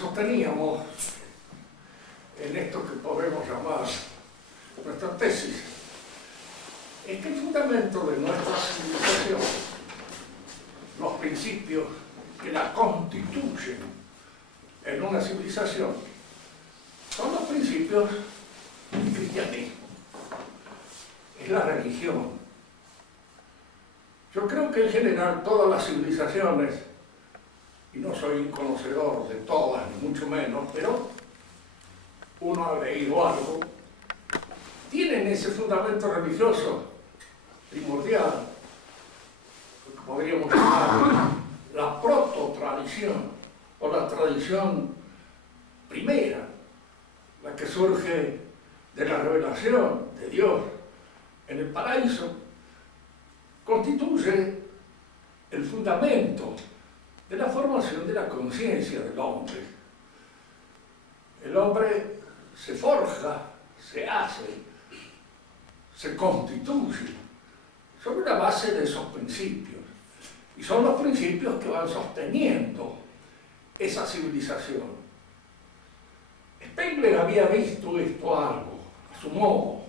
sosteníamos en esto que podemos llamar nuestra tesis es que el fundamento de nuestra civilización, los principios que la constituyen en una civilización, son los principios del cristianismo. Es la religión. Yo creo que en general todas las civilizaciones, y no soy un conocedor de todas, ni mucho menos, pero uno ha leído algo, tienen ese fundamento religioso primordial, lo que podríamos llamar la proto-tradición, o la tradición primera, la que surge de la revelación de Dios en el paraíso, constituye el fundamento de la formación de la conciencia del hombre. El hombre se forja, se hace, se constituye sobre la base de esos principios. Y son los principios que van sosteniendo esa civilización. Spengler había visto esto algo, a su modo.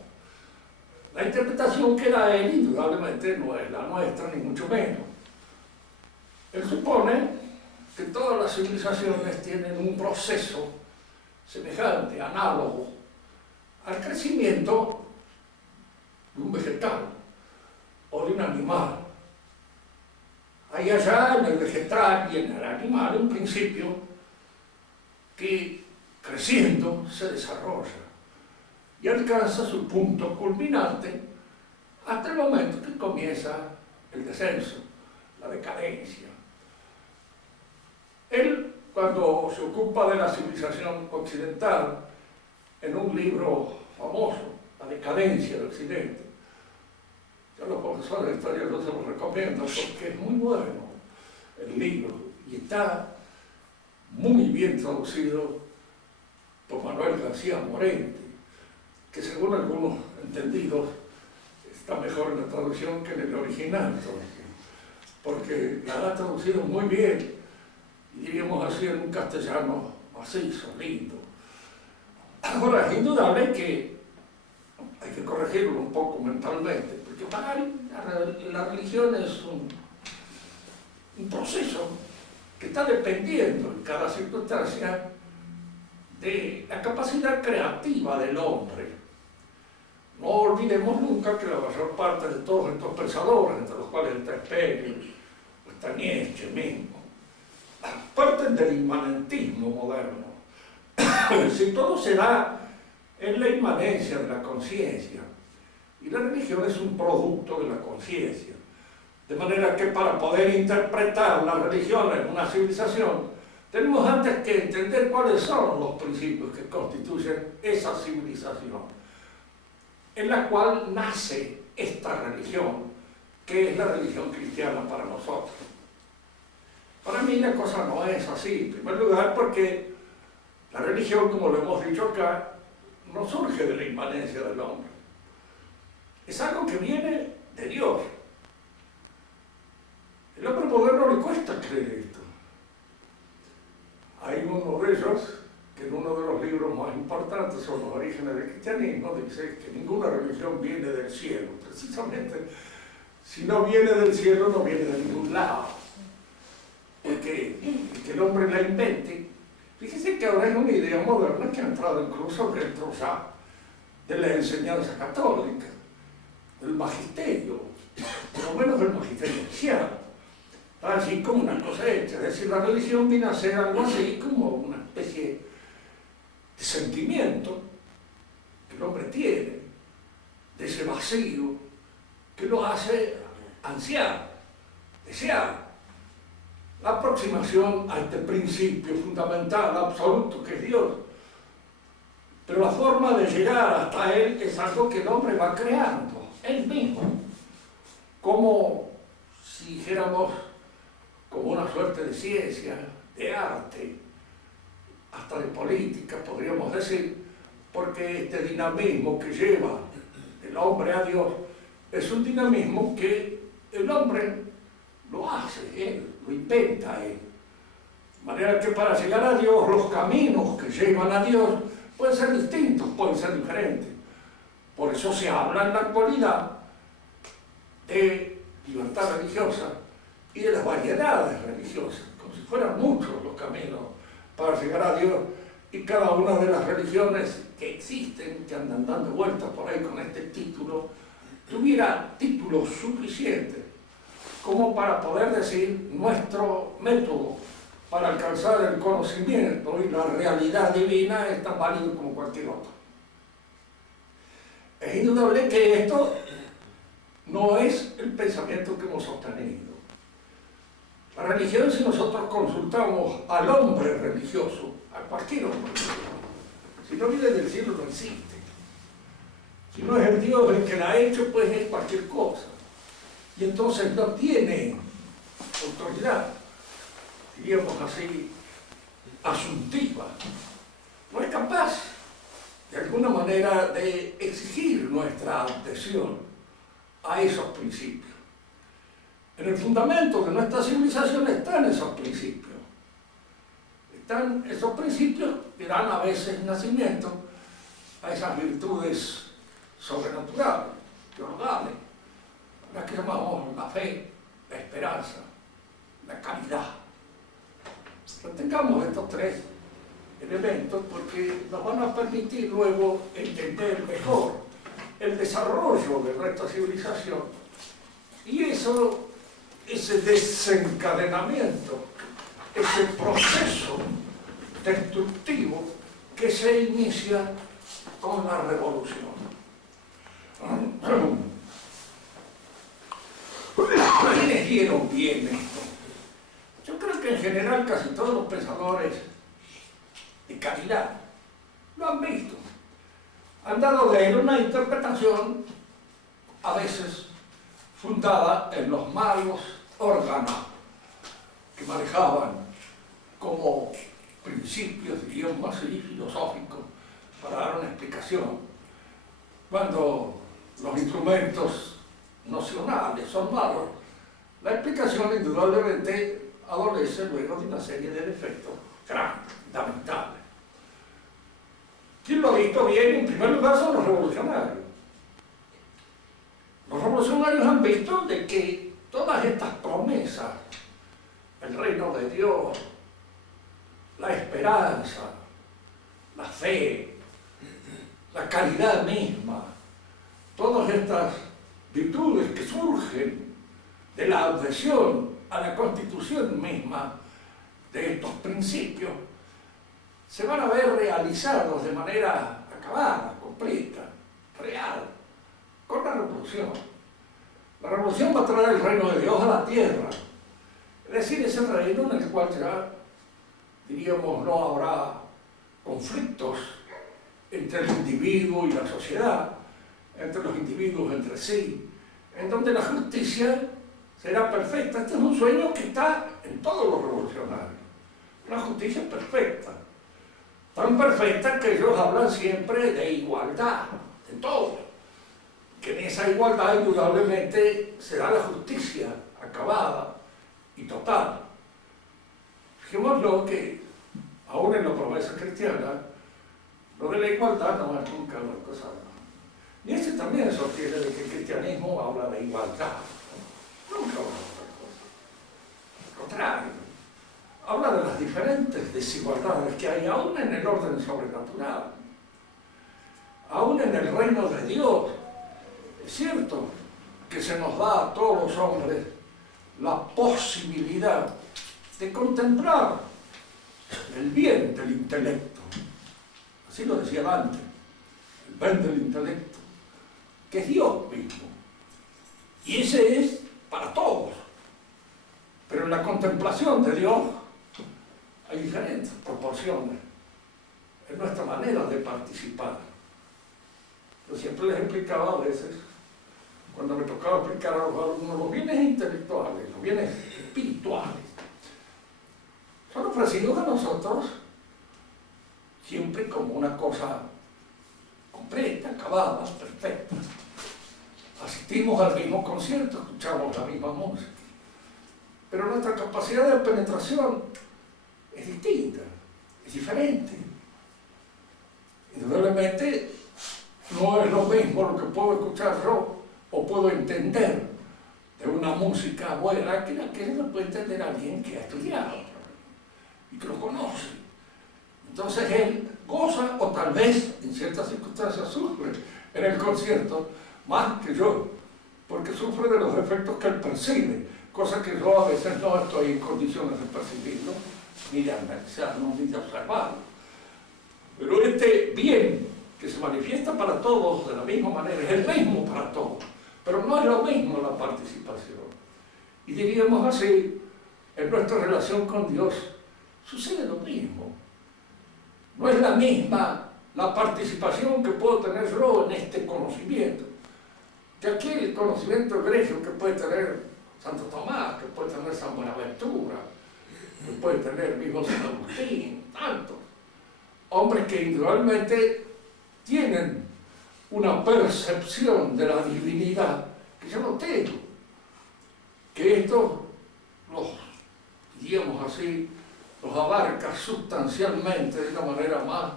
La interpretación que da él, indudablemente, no es la nuestra, ni mucho menos. Él supone que todas las civilizaciones tienen un proceso semejante, análogo, al crecimiento de un vegetal o de un animal. Hay allá en el vegetal y en el animal un principio que, creciendo, se desarrolla y alcanza su punto culminante hasta el momento que comienza el descenso, la decadencia. Él, cuando se ocupa de la civilización occidental, en un libro famoso, La decadencia de Occidente, yo a los profesores de historia no se los recomiendo porque es muy bueno el libro y está muy bien traducido por Manuel García Morente, que según algunos entendidos está mejor en la traducción que en el original, porque la ha traducido muy bien, y diríamos así en un castellano macizo, lindo. Ahora, es indudable que hay que corregirlo un poco mentalmente, porque para la religión es un proceso que está dependiendo en cada circunstancia de la capacidad creativa del hombre. No olvidemos nunca que la mayor parte de todos estos pensadores, entre los cuales está Spengler, o está Nietzsche mismo, parten del inmanentismo moderno. Si todo se da en la inmanencia de la conciencia, y la religión es un producto de la conciencia, de manera que para poder interpretar la religión en una civilización, tenemos antes que entender cuáles son los principios que constituyen esa civilización, en la cual nace esta religión, que es la religión cristiana para nosotros. Para mí la cosa no es así, en primer lugar porque la religión, como lo hemos dicho acá, no surge de la inmanencia del hombre. Es algo que viene de Dios. El hombre moderno le cuesta creer esto. Hay uno de ellos, que en uno de los libros más importantes sobre los orígenes del cristianismo, dice que ninguna religión viene del cielo. Precisamente, si no viene del cielo, no viene de ningún lado. Porque que el hombre la invente. Fíjese que ahora es una idea moderna que ha entrado incluso dentro ya de la enseñanza católica, del magisterio, por lo menos del magisterio cristiano, así como una cosa hecha. Es decir, la religión viene a ser algo así como una especie de sentimiento que el hombre tiene, de ese vacío que lo hace ansiar, desear. La aproximación a este principio fundamental, absoluto, que es Dios. Pero la forma de llegar hasta Él es algo que el hombre va creando, él mismo, como si dijéramos, como una suerte de ciencia, de arte, hasta de política, podríamos decir, porque este dinamismo que lleva el hombre a Dios es un dinamismo que el hombre lo hace él, lo inventa él. De manera que para llegar a Dios, los caminos que llevan a Dios pueden ser distintos, pueden ser diferentes. Por eso se habla en la actualidad de libertad religiosa y de las variedades religiosas, como si fueran muchos los caminos para llegar a Dios, y cada una de las religiones que existen, que andan dando vueltas por ahí con este título, tuviera títulos suficientes como para poder decir nuestro método para alcanzar el conocimiento y la realidad divina es tan válido como cualquier otro. Es indudable que esto no es el pensamiento que hemos sostenido. La religión, si nosotros consultamos al hombre religioso, a cualquier hombre religioso, si no viene del cielo no existe. Si no es el Dios el que la ha hecho, pues es cualquier cosa. Y entonces no tiene autoridad, diríamos así, asuntiva. No es capaz, de alguna manera, de exigir nuestra adhesión a esos principios. En el fundamento de nuestra civilización están esos principios. Están esos principios que dan a veces nacimiento a esas virtudes sobrenaturales, teologales, las que llamamos la fe, la esperanza, la caridad. Tengamos estos tres elementos porque nos van a permitir luego entender mejor el desarrollo de nuestra civilización y eso, ese desencadenamiento, ese proceso destructivo que se inicia con la revolución. ¿Quiénes vieron bien esto? Yo creo que en general casi todos los pensadores de calidad lo han visto. Han dado de él una interpretación a veces fundada en los malos órganos que manejaban como principios, diríamos así, filosóficos para dar una explicación. Cuando los instrumentos nocionales son malos, la explicación indudablemente adolece luego de una serie de defectos grandes, lamentables. ¿Quién lo ha visto bien? En primer lugar son los revolucionarios. Los revolucionarios han visto de que todas estas promesas, el reino de Dios, la esperanza, la fe, la caridad misma, todas estas virtudes que surgen de la adhesión a la constitución misma de estos principios, se van a ver realizados de manera acabada, completa, real, con la revolución. La revolución va a traer el reino de Dios a la tierra, es decir, ese reino en el cual ya, diríamos, no habrá conflictos entre el individuo y la sociedad, entre los individuos entre sí, en donde la justicia será perfecta. Este es un sueño que está en todos los revolucionarios. Una justicia perfecta. Tan perfecta que ellos hablan siempre de igualdad, de todo. Que en esa igualdad indudablemente será la justicia acabada y total. Fijémoslo que, aún en la promesa cristiana, lo de la igualdad no es nunca una cosa. Y este también sostiene de que el cristianismo habla de igualdad. Nunca habla de otra cosa. Al contrario, habla de las diferentes desigualdades que hay aún en el orden sobrenatural, aún en el reino de Dios. Es cierto que se nos da a todos los hombres la posibilidad de contemplar el bien del intelecto. Así lo decía Dante, el bien del intelecto, que es Dios mismo. Y ese es para todos. Pero en la contemplación de Dios hay diferentes proporciones en nuestra manera de participar. Yo siempre les explicaba a veces, cuando me tocaba explicar a los alumnos, los bienes intelectuales, los bienes espirituales, son ofrecidos a nosotros siempre como una cosa completa, acabada, perfecta. Asistimos al mismo concierto, escuchamos la misma música, pero nuestra capacidad de penetración es distinta, es diferente. Indudablemente no es lo mismo lo que puedo escuchar yo o puedo entender de una música buena que la que no puede entender alguien que ha estudiado y que lo conoce. Entonces él goza o tal vez en ciertas circunstancias sufre en el concierto más que yo, porque sufre de los efectos que él percibe, cosa que yo a veces no estoy en condiciones de percibirlo, ni de analizarlo, ni de observarlo. Pero este bien que se manifiesta para todos de la misma manera, es el mismo para todos, pero no es lo mismo la participación. Y diríamos así, en nuestra relación con Dios sucede lo mismo. No es la misma la participación que puedo tener yo en este conocimiento, que aquel conocimiento egregio que puede tener Santo Tomás, que puede tener San Buenaventura, que puede tener mismo San Agustín, tantos. Hombres que individualmente tienen una percepción de la divinidad que yo no tengo. Que esto los, diríamos así, los abarca sustancialmente de una manera más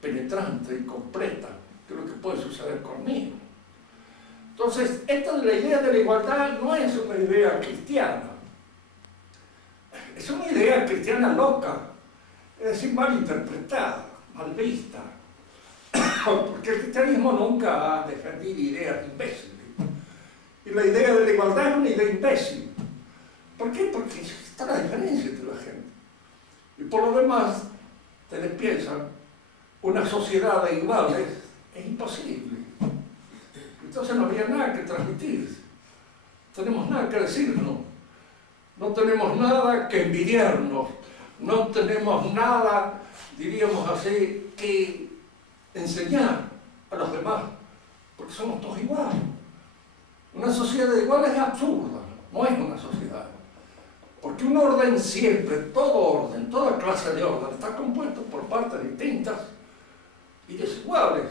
penetrante y completa que lo que puede suceder conmigo. Entonces, esta de la idea de la igualdad no es una idea cristiana. Es una idea cristiana loca, es decir, mal interpretada, mal vista. Porque el cristianismo nunca ha defendido ideas imbéciles. Y la idea de la igualdad es una idea imbécil. ¿Por qué? Porque está la diferencia entre la gente. Y por lo demás, ustedes piensan, una sociedad de iguales es imposible. Entonces no habría nada que transmitir. No tenemos nada que decirnos. No tenemos nada que envidiarnos. No tenemos nada, diríamos así, que enseñar a los demás. Porque somos todos iguales. Una sociedad de iguales es absurda. No es una sociedad. Porque un orden siempre, todo orden, toda clase de orden, está compuesto por partes distintas y desiguales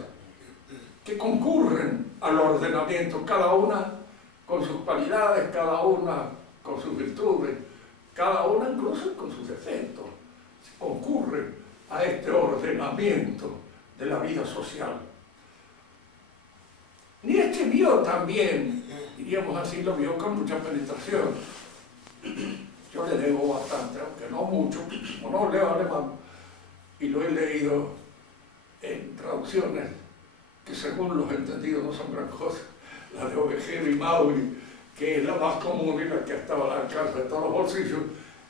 que concurren al ordenamiento, cada una con sus cualidades, cada una con sus virtudes, cada una incluso con sus defectos, concurren a este ordenamiento de la vida social. Nietzsche vio también, diríamos así, lo vio con mucha penetración. Yo le debo bastante, aunque no mucho, como no leo alemán, y lo he leído en traducciones que según los entendidos no son gran cosa. La de Ovejero y Mauri, que es la más común y la que estaba al alcance de todos los bolsillos,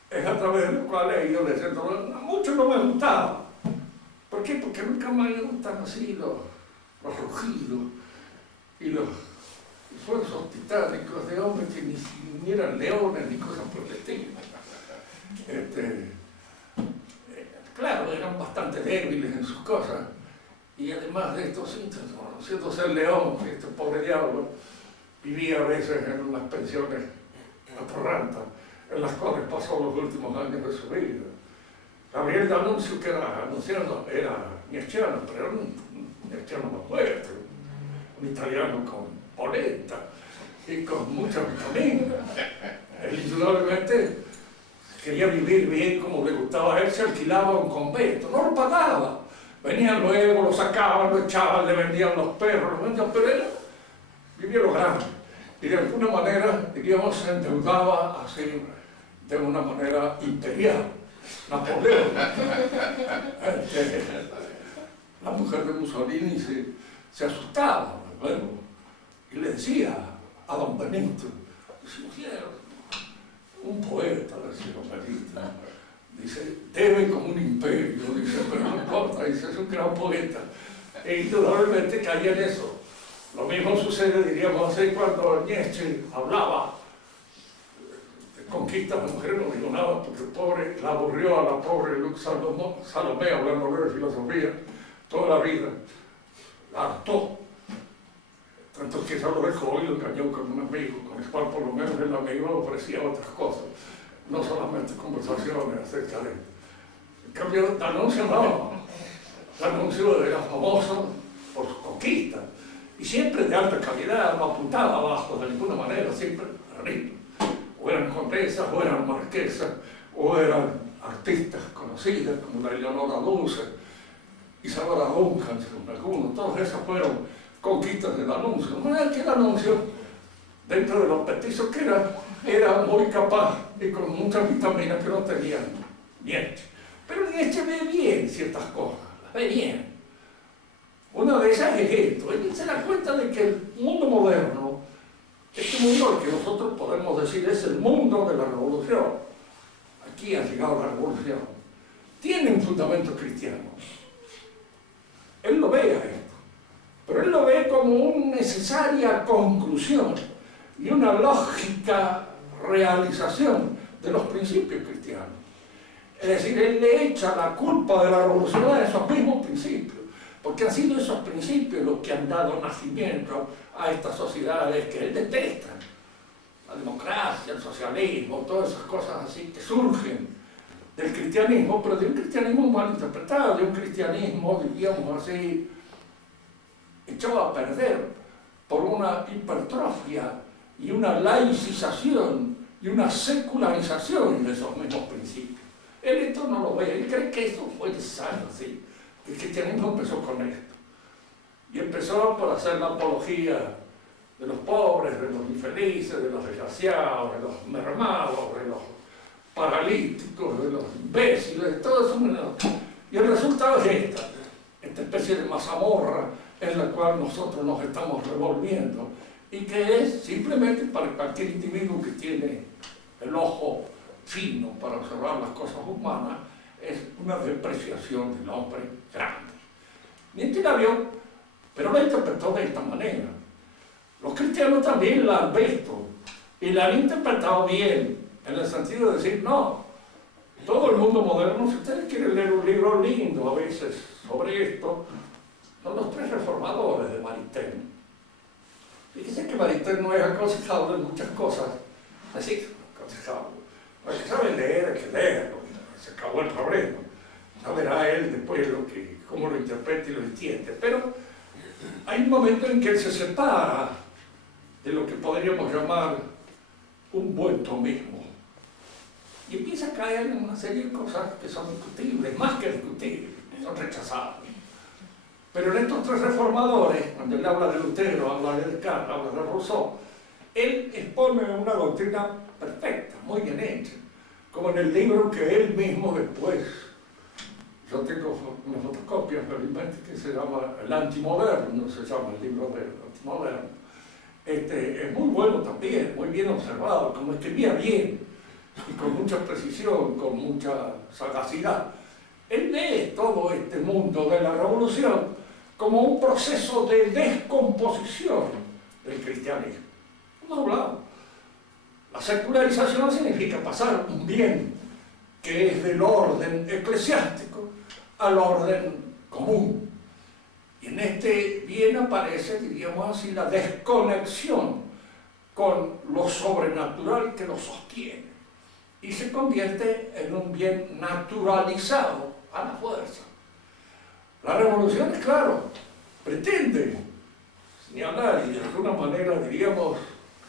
es a través de la cual he ido leyendo. Mucho no me gustaba. ¿Por qué? Porque nunca me gustan así los rugidos y los esfuerzos titánicos de hombres que ni eran leones ni cosas por el estilo. Claro, eran bastante débiles en sus cosas. Y además de estos síntomas, siendo ser león, este pobre diablo, vivía a veces en unas pensiones atorrantas, en las cuales pasó los últimos años de su vida. Gabriel D'Annunzio, que era anunciando, era nietzscheano, pero era un nietzscheano más fuerte, un italiano con polenta y con mucha vitamina. Él indudablemente quería vivir bien como le gustaba a él, se alquilaba un convento, no lo pagaba. Venían luego, lo sacaban, lo echaban, le vendían los perros, lo vendían, pero él vivía lo grande. Y de alguna manera, diríamos, se endeudaba así, de una manera imperial. Napoleón. La mujer de Mussolini se asustaba, luego, y le decía a don Benito, un poeta, decía don Benito, dice, debe como un imperio, dice, pero no importa, dice, es un gran poeta. E indudablemente caía en eso. Lo mismo sucede, diríamos así, cuando Nietzsche hablaba de conquistas de mujeres, no digo nada, porque el pobre, la aburrió a la pobre Lux Salomé, hablando de filosofía, toda la vida, la hartó. Tanto que eso lo dejó y lo engañó con un amigo, con el cual por lo menos el amigo ofrecía otras cosas, no solamente conversaciones acerca de él. En cambio, D'Annunzio no. D'Annunzio era famoso por sus conquistas y siempre de alta calidad, no apuntaba abajo de ninguna manera, siempre arriba. O eran condesas, o eran marquesas, o eran artistas conocidas como la Eleonora Duse, Isadora Duncan, según algunos, todas esas fueron conquistas del anuncio. No era que el anuncio, dentro de los petizos que era muy capaz y con muchas vitaminas que no tenían Nietzsche. Pero Nietzsche ve bien ciertas cosas, las ve bien. Una de ellas es esto, él se da cuenta de que el mundo moderno, este mundo al que nosotros podemos decir es el mundo de la revolución, aquí ha llegado la revolución, tiene un fundamento cristiano. Él lo ve a esto, pero él lo ve como una necesaria conclusión y una lógica realización de los principios cristianos. Es decir, él le echa la culpa de la revolución a esos mismos principios, porque han sido esos principios los que han dado nacimiento a estas sociedades que él detesta. La democracia, el socialismo, todas esas cosas así que surgen del cristianismo, pero de un cristianismo mal interpretado, de un cristianismo, diríamos así, echado a perder por una hipertrofia y una laicización y una secularización de esos mismos principios. Él esto no lo ve, él cree que eso fue necesario, ¿sí? El cristianismo empezó con esto. Y empezó por hacer la apología de los pobres, de los infelices, de los desgraciados, de los mermados, de los paralíticos, de los imbéciles, de todo eso. Y el resultado es esta especie de mazamorra en la cual nosotros nos estamos revolviendo y que es simplemente para cualquier individuo que tiene el ojo fino para observar las cosas humanas, es una depreciación del hombre grande. Nietzsche la vio, pero la interpretó de esta manera. Los cristianos también la han visto y la han interpretado bien, en el sentido de decir, no, todo el mundo moderno, si ustedes quieren leer un libro lindo a veces sobre esto, son los tres reformadores de Maritain. Fíjense que Maritain no es aconsejado de muchas cosas, así, aconsejado. El que sabe leer, hay que leerlo, se acabó el problema. Ya verá él después cómo lo interpreta y lo entiende. Pero hay un momento en que él se separa de lo que podríamos llamar un buen tomismo y empieza a caer en una serie de cosas que son discutibles, más que discutibles, son rechazables. Pero en estos tres reformadores, cuando él habla de Lutero, habla de Descartes, habla de Rousseau, él expone una doctrina perfecta, muy bien hecha, como en el libro que él mismo después, yo tengo una fotocopia, felizmente, que se llama El Antimoderno, se llama el libro del Antimoderno. Es muy bueno también, muy bien observado, como escribía bien, y con mucha precisión, con mucha sagacidad. Él ve todo este mundo de la revolución como un proceso de descomposición del cristianismo. Hemos hablado. La secularización significa pasar un bien que es del orden eclesiástico al orden común. Y en este bien aparece, diríamos así, la desconexión con lo sobrenatural que lo sostiene. Y se convierte en un bien naturalizado a la fuerza. La revolución, es claro, pretende señalar y de alguna manera, diríamos,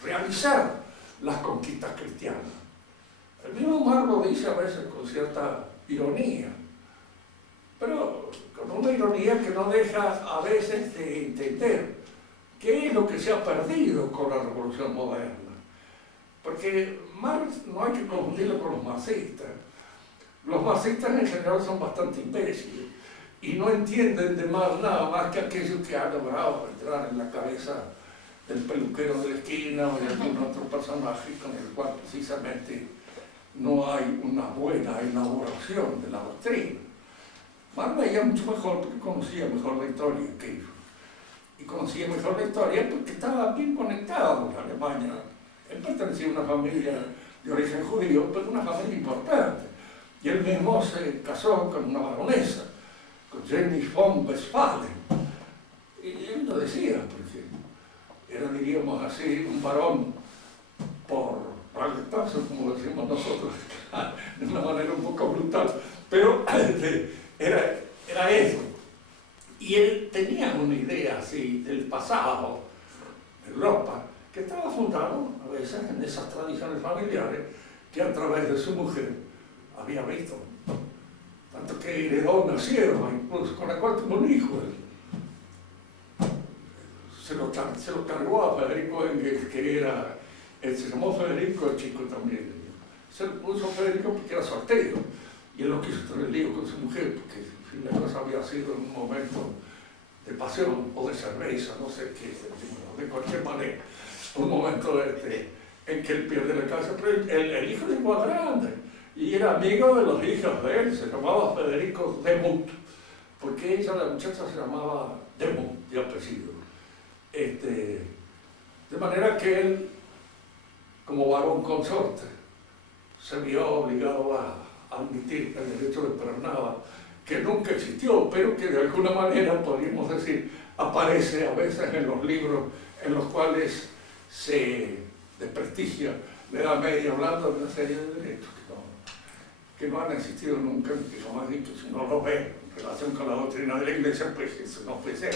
realizar las conquistas cristianas. El mismo Marx lo dice a veces con cierta ironía, pero con una ironía que no deja a veces de entender qué es lo que se ha perdido con la revolución moderna. Porque Marx no hay que confundirlo con los marxistas. Los marxistas en general son bastante imbéciles y no entienden de nada más que aquellos que han logrado entrar en la cabeza del peluquero de la esquina o de algún otro personaje con el cual precisamente no hay una buena elaboración de la doctrina. Marx veía mucho mejor porque conocía mejor la historia que ellos. Y conocía mejor la historia porque estaba bien conectado con Alemania. Él pertenecía a una familia de origen judío, pero una familia importante. Y él mismo se casó con una baronesa, con Jenny von Westphalen. Y él lo decía, porque era, diríamos así, un varón por paso, como decimos nosotros, de una manera un poco brutal. Pero era eso. Y él tenía una idea así del pasado de Europa, que estaba fundado a veces en esas tradiciones familiares que a través de su mujer había visto. Tanto que heredó una sierva, incluso, con la cual tuvo un hijo. Se lo cargó a Federico Engels, que era, se llamó Federico el chico también. Se lo puso Federico porque era soltero. Y él no quiso tener lío con su mujer, porque en fin, la cosa había sido en un momento de pasión o de cerveza, no sé qué, de cualquier manera. Un momento en que él pierde la casa, pero el hijo era más grande. Y era amigo de los hijos de él, se llamaba Federico Demuth, porque ella, la muchacha, se llamaba Demuth, de apellido. De manera que él, como varón consorte, se vio obligado a admitir el derecho de pernada, que nunca existió, pero que de alguna manera, podríamos decir, aparece a veces en los libros en los cuales se desprestigia la Edad Media, hablando de una serie de derechos que no han existido nunca, que jamás dicho, si no lo ve en relación con la doctrina de la Iglesia, pues eso no puede ser.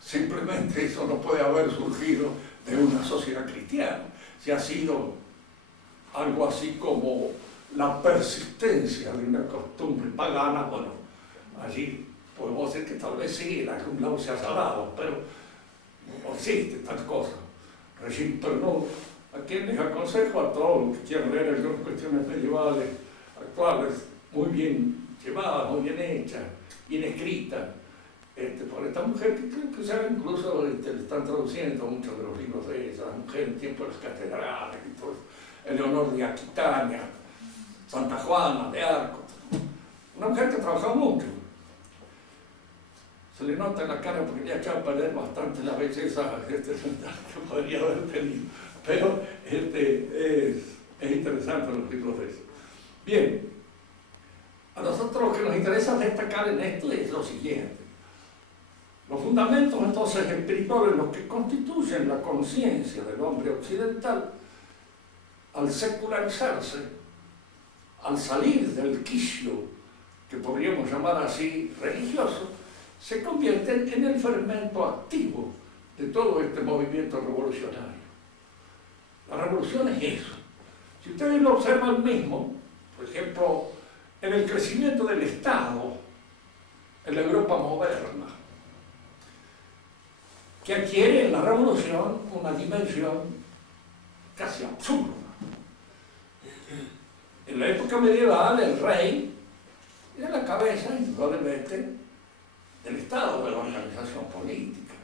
Simplemente eso no puede haber surgido de una sociedad cristiana. Si ha sido algo así como la persistencia de una costumbre pagana, bueno, allí podemos decir que tal vez sí, en algún lado se ha salado, pero no existe tal cosa. Regine Pernod, a quien les aconsejo a todos los que quieran leer algunas cuestiones medievales actuales, muy bien llevadas, muy bien hechas, bien escritas, por esta mujer que creo que ya incluso le están traduciendo muchos de los libros de ella, la mujer en tiempo de las catedrales, y todo, Eleonor de Aquitania, Santa Juana de Arco, una mujer que trabajaba mucho. Se le nota en la cara porque ya echaba a perder bastante la belleza que podría haber tenido, pero es interesante los libros de eso. Bien, a nosotros lo que nos interesa destacar en esto es lo siguiente. Los fundamentos entonces espirituales, los que constituyen la conciencia del hombre occidental, al secularizarse, al salir del quicio, que podríamos llamar así religioso, se convierten en el fermento activo de todo este movimiento revolucionario. La revolución es eso. Si ustedes lo observan mismo, por ejemplo, en el crecimiento del Estado en la Europa moderna, que adquiere en la revolución una dimensión casi absurda. En la época medieval, el rey era la cabeza, indudablemente, del Estado, de la organización política.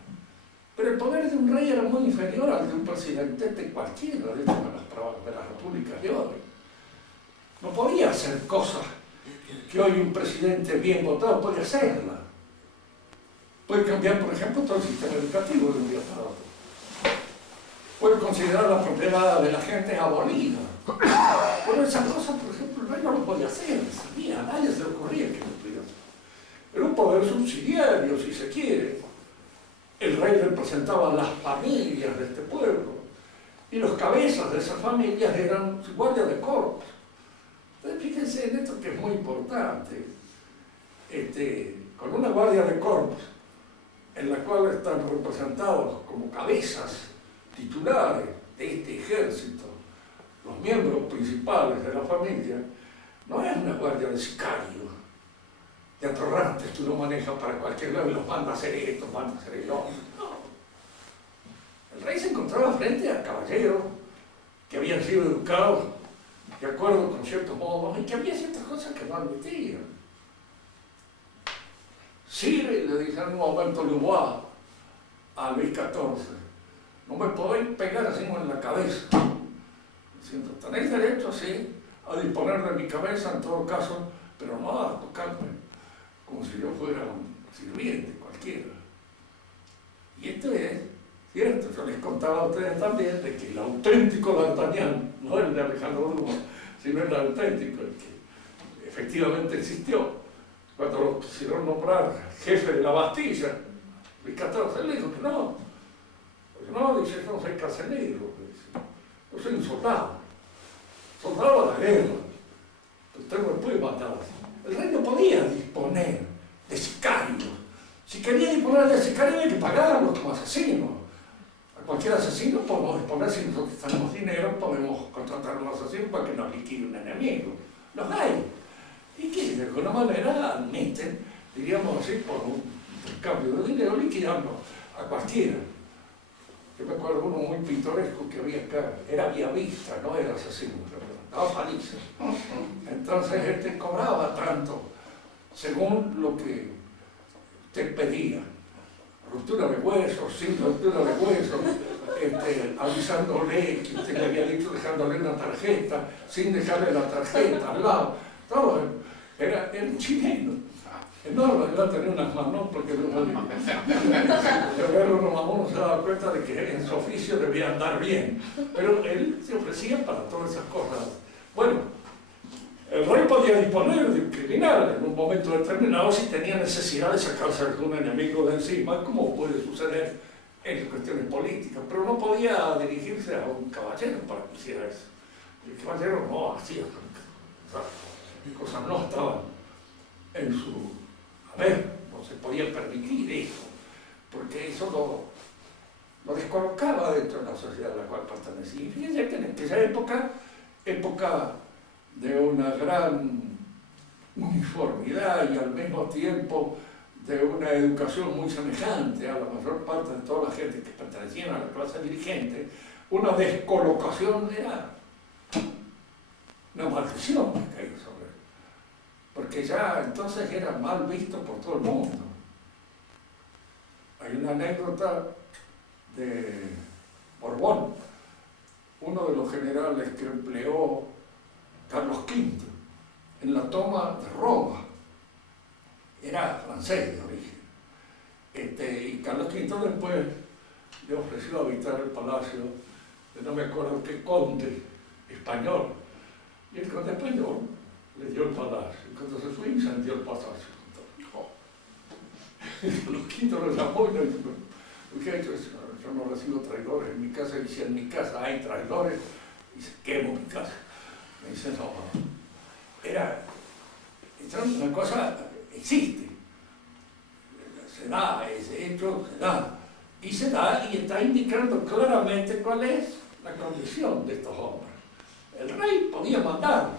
Pero el poder de un rey era muy inferior al de un presidente de cualquiera de las repúblicas de hoy. No podía hacer cosas que hoy un presidente bien votado puede hacerlas. Puede cambiar, por ejemplo, todo el sistema educativo de un día para otro. Puede considerar la propiedad de la gente abolida. Pero esas cosas, por ejemplo, el rey no lo podía hacer, sabía, a nadie se le ocurría que lo pudiera hacer. Era un poder subsidiario, si se quiere. El rey representaba a las familias de este pueblo, y los cabezas de esas familias eran su guardia de corps. Entonces, fíjense en esto que es muy importante. Con una guardia de corps, en la cual están representados como cabezas titulares de este ejército, los miembros principales de la familia, no es una guardia de sicarios, de atorrantes que uno maneja para cualquier lado y los manda a hacer esto, manda a hacer el otro. No. El rey se encontraba frente a caballeros que habían sido educados de acuerdo con ciertos modos y que había ciertas cosas que no admitían. Sire, le dice en un momento Louvois a Luis XIV, no me podéis pegar así en la cabeza. Diciendo, tenéis derecho, sí, a disponer de mi cabeza en todo caso, pero no a tocarme como si yo fuera un sirviente cualquiera. Y esto es cierto, yo les contaba a ustedes también de que el auténtico D'Artagnan, no el de Alejandro Dumas, sino el auténtico, el que efectivamente existió. Cuando lo quisieron nombrar jefe de la Bastilla, Luis XIV le dijo que no. Porque no, dice, yo no soy carcelero, yo soy un soldado de la guerra. Usted no me puede matar. El rey no podía disponer de sicarios. Si quería disponer de sicarios había que pagarlos como asesinos. A cualquier asesino podemos disponer, si nosotros tenemos dinero, podemos contratar a un asesino para que nos liquide un enemigo. Los hay. y que de alguna manera admiten, diríamos así, por un cambio de dinero, liquidando a cualquiera. Yo me acuerdo uno muy pintoresco que había acá, era Villavista, no era asesino, daba palizas. Entonces él cobraba tanto, según lo que te pedía. Ruptura de huesos, sin ruptura de huesos, avisándole que usted le había dicho, dejándole una tarjeta, sin dejarle la tarjeta al lado. Todo era chileno. No, iba a tener unas manos porque uno se daba cuenta de que en su oficio debía andar bien, pero él se ofrecía para todas esas cosas. Bueno, el rey podía disponer de un criminal en un momento determinado si tenía necesidad de sacarse algún enemigo de encima, como puede suceder en cuestiones políticas, pero no podía dirigirse a un caballero para que hiciera eso. El caballero no hacía, las cosas no estaban en su haber, no se podía permitir eso, porque eso lo descolocaba dentro de la sociedad a la cual pertenecía. Y fíjense que en aquella época de una gran uniformidad y al mismo tiempo de una educación muy semejante a la mayor parte de toda la gente que pertenecía a la clase dirigente, una descolocación era una maldición que caía sobre él, porque ya entonces era mal visto por todo el mundo. Hay una anécdota de Borbón, uno de los generales que empleó Carlos V en la toma de Roma. Era francés de origen. Y Carlos V después le ofreció habitar el palacio de no me acuerdo qué conde español. Y el conde español le dio el palacio. Y cuando se fue, incendió el palacio. Y Carlos V lo llamó y le dijo: ¿qué ha hecho? Yo no recibo traidores en mi casa. Y si en mi casa hay traidores, y se quemó mi casa. Me dice: no, era una cosa, existe, se da, ese hecho se da, y está indicando claramente cuál es la condición de estos hombres. El rey podía mandar,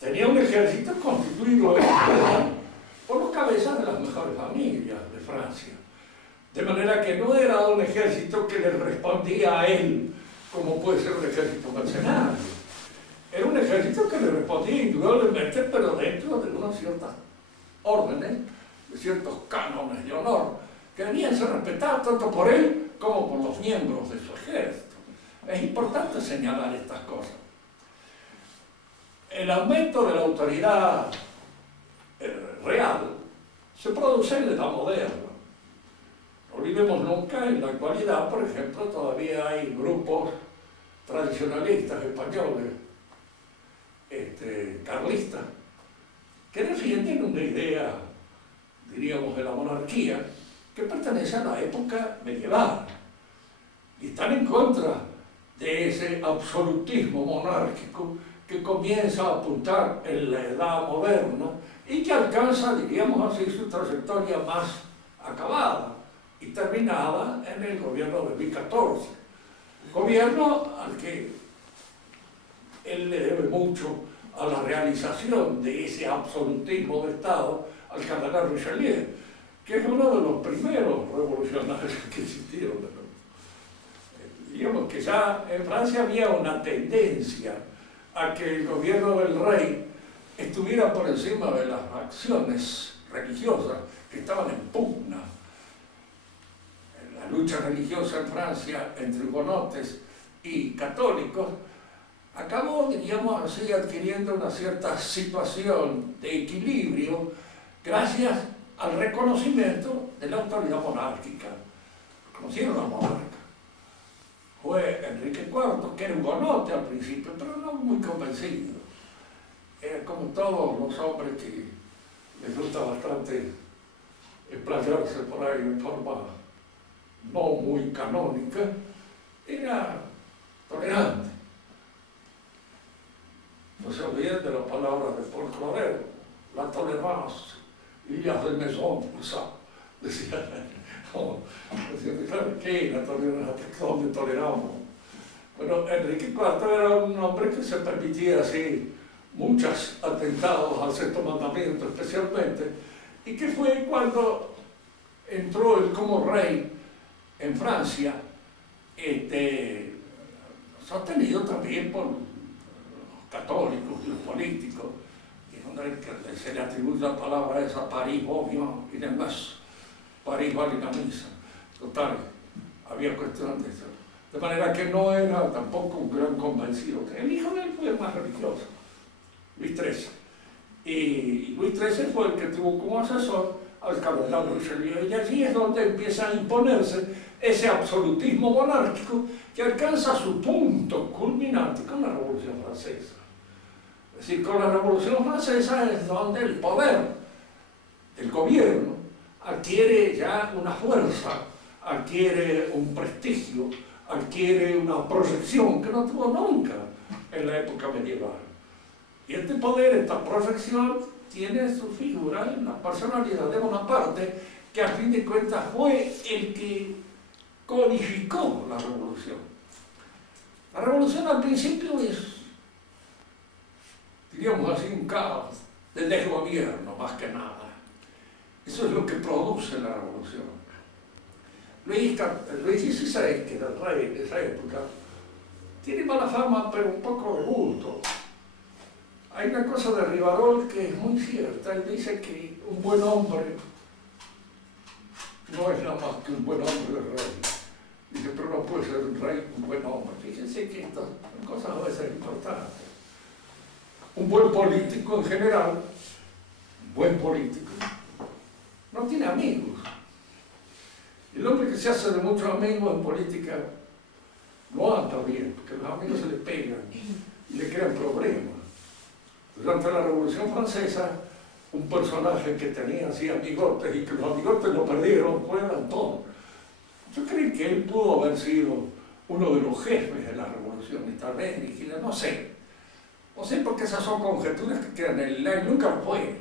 tenía un ejército constituido por los cabezas de las mejores familias de Francia, de manera que no era un ejército que le respondía a él como puede ser un ejército mercenario. Era un ejército que le respondía indudablemente, pero dentro de unas ciertas órdenes, de ciertos cánones de honor, que debían ser respetados tanto por él como por los miembros de su ejército. Es importante señalar estas cosas. El aumento de la autoridad real se produce en la edad moderna. No olvidemos nunca, en la actualidad, por ejemplo, todavía hay grupos tradicionalistas españoles, carlistas, que defienden una idea, diríamos, de la monarquía que pertenece a la época medieval y están en contra de ese absolutismo monárquico que comienza a apuntar en la edad moderna y que alcanza, diríamos así, su trayectoria más acabada y terminada en el gobierno de Luis XIV, gobierno al que él le debe mucho a la realización de ese absolutismo de Estado al cardenal Richelieu, que es uno de los primeros revolucionarios que existieron. Digamos que ya en Francia había una tendencia a que el gobierno del rey estuviera por encima de las acciones religiosas que estaban en pugna. La lucha religiosa en Francia entre hugonotes y católicos acabó, diríamos así, adquiriendo una cierta situación de equilibrio gracias al reconocimiento de la autoridad monárquica. Reconocieron al monarca. Fue Enrique IV, que era hugonote al principio, pero no muy convencido. Era como todos los hombres que les gusta bastante explayarse por ahí de forma no muy canónica, era tolerante. No se olviden de las palabras de Paul Claudel: la tolérance, il y a de maison pour ça. Decía, claro, ¿qué? La tolerancia, ¿dónde toleramos? Bueno, Enrique IV era un hombre que se permitía así muchos atentados al sexto mandamiento especialmente, y que fue cuando entró él como rey en Francia, sostenido también por los católicos y los políticos, y donde se le atribuye la palabra esa, París, obvio, y demás, París vale la misa. Total, había cuestión de eso. De manera que no era tampoco un gran convencido. El hijo de él fue el más religioso, Luis XIII. Y Luis XIII fue el que tuvo como asesor al cardenal Richelieu, y allí es donde empieza a imponerse ese absolutismo monárquico que alcanza su punto culminante con la Revolución Francesa. Es decir, con la Revolución Francesa es donde el poder del gobierno adquiere ya una fuerza, adquiere un prestigio, adquiere una proyección que no tuvo nunca en la época medieval. Y este poder, esta proyección, tiene su figura en la personalidad de Bonaparte, que a fin de cuentas fue el que codificó la revolución. La revolución al principio es, diríamos así, un caos de desgobierno, más que nada. Eso es lo que produce la revolución. Luis XVI, que era el rey de esa época, tiene mala fama, pero un poco de gusto. Hay una cosa de Rivarol que es muy cierta. Él dice que un buen hombre no es nada más que un buen hombre de rey. Dice, pero no puede ser un rey un buen hombre. Fíjense que estas cosas a veces importantes. Un buen político en general, un buen político, no tiene amigos. El hombre que se hace de muchos amigos en política no anda bien, porque los amigos se le pegan y le crean problemas. Durante la Revolución Francesa, un personaje que tenía así amigotes y que los amigotes lo perdieron fue Danton. Yo creo que él pudo haber sido uno de los jefes de la Revolución, y tal vez dirigida, no sé. No sé, porque esas son conjeturas que quedan. Él nunca lo fue.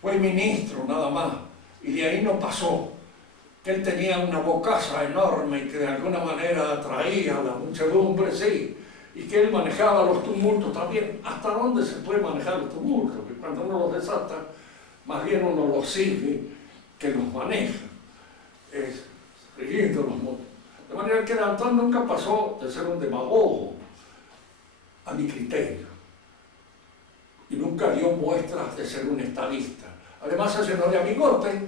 Fue ministro nada más, y de ahí no pasó. Que él tenía una bocaza enorme y que de alguna manera atraía a la muchedumbre, sí. Y que él manejaba los tumultos también. ¿Hasta dónde se puede manejar los tumultos? Porque cuando uno los desata, más bien uno los sigue que los maneja. Es siguiendo los modos. De manera que Danton nunca pasó de ser un demagogo, a mi criterio. Y nunca dio muestras de ser un estadista. Además se llenó de amigotes,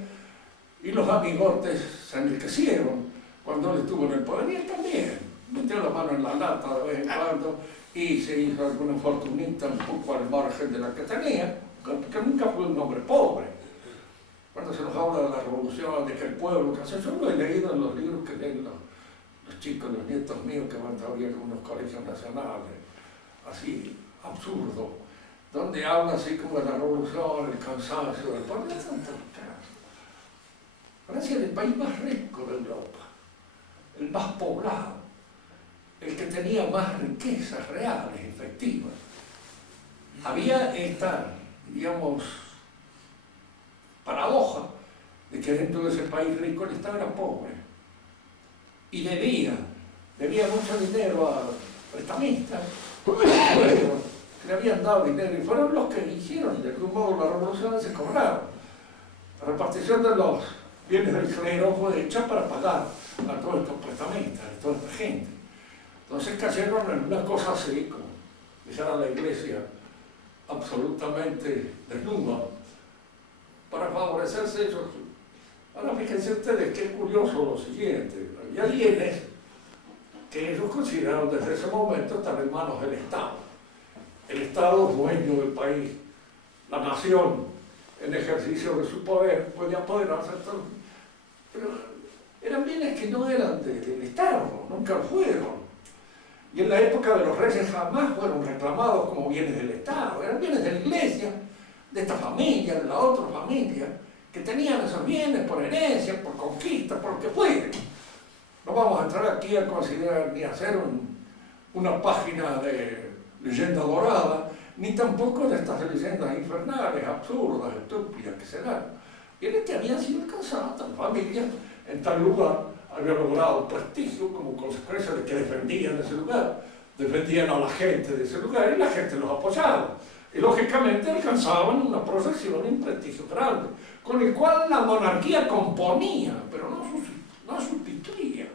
y los amigotes se enriquecieron cuando él estuvo en el poder, y él también. Metió la mano en la lata de vez en cuando y se hizo alguna fortunita un poco al margen de la que tenía, que nunca fue un hombre pobre. Cuando se nos habla de la revolución, de que el pueblo, que yo lo he leído en los libros que leen los chicos, los nietos míos que van todavía con unos colegios nacionales, así, absurdo, donde habla así como de la revolución, el cansancio del pueblo. Francia era el país más rico de Europa, el más poblado, el que tenía más riquezas reales, efectivas. Había esta, digamos, paradoja de que dentro de ese país rico el Estado era pobre y debía mucho dinero a prestamistas que le habían dado dinero, y fueron los que hicieron de algún modo la revolución, se cobraron. La repartición de los bienes del clero fue hecha para pagar a todos estos prestamistas, a toda esta gente. Entonces cayeron en una cosa así, como dijera la iglesia, absolutamente desnuda, para favorecerse ellos. Ahora fíjense ustedes qué curioso lo siguiente. Había bienes que ellos consideraron desde ese momento estar en manos del Estado. El Estado, dueño del país, la nación, en ejercicio de su poder, podía apoderarse de todo. Pero eran bienes que no eran del Estado, nunca lo fueron. Y en la época de los reyes jamás fueron reclamados como bienes del Estado, eran bienes de la iglesia, de esta familia, de la otra familia, que tenían esos bienes por herencia, por conquista, por lo que fuere. No vamos a entrar aquí a considerar ni a hacer una página de leyenda dorada, ni tampoco de estas leyendas infernales, absurdas, estúpidas que se dan. Bienes que habían sido alcanzadas, tal familia en tal lugar había logrado prestigio como consecuencia de que defendían ese lugar, defendían a la gente de ese lugar y la gente los apoyaba. Y lógicamente alcanzaban una proyección y un prestigio grande, con el cual la monarquía componía, pero no sustituía.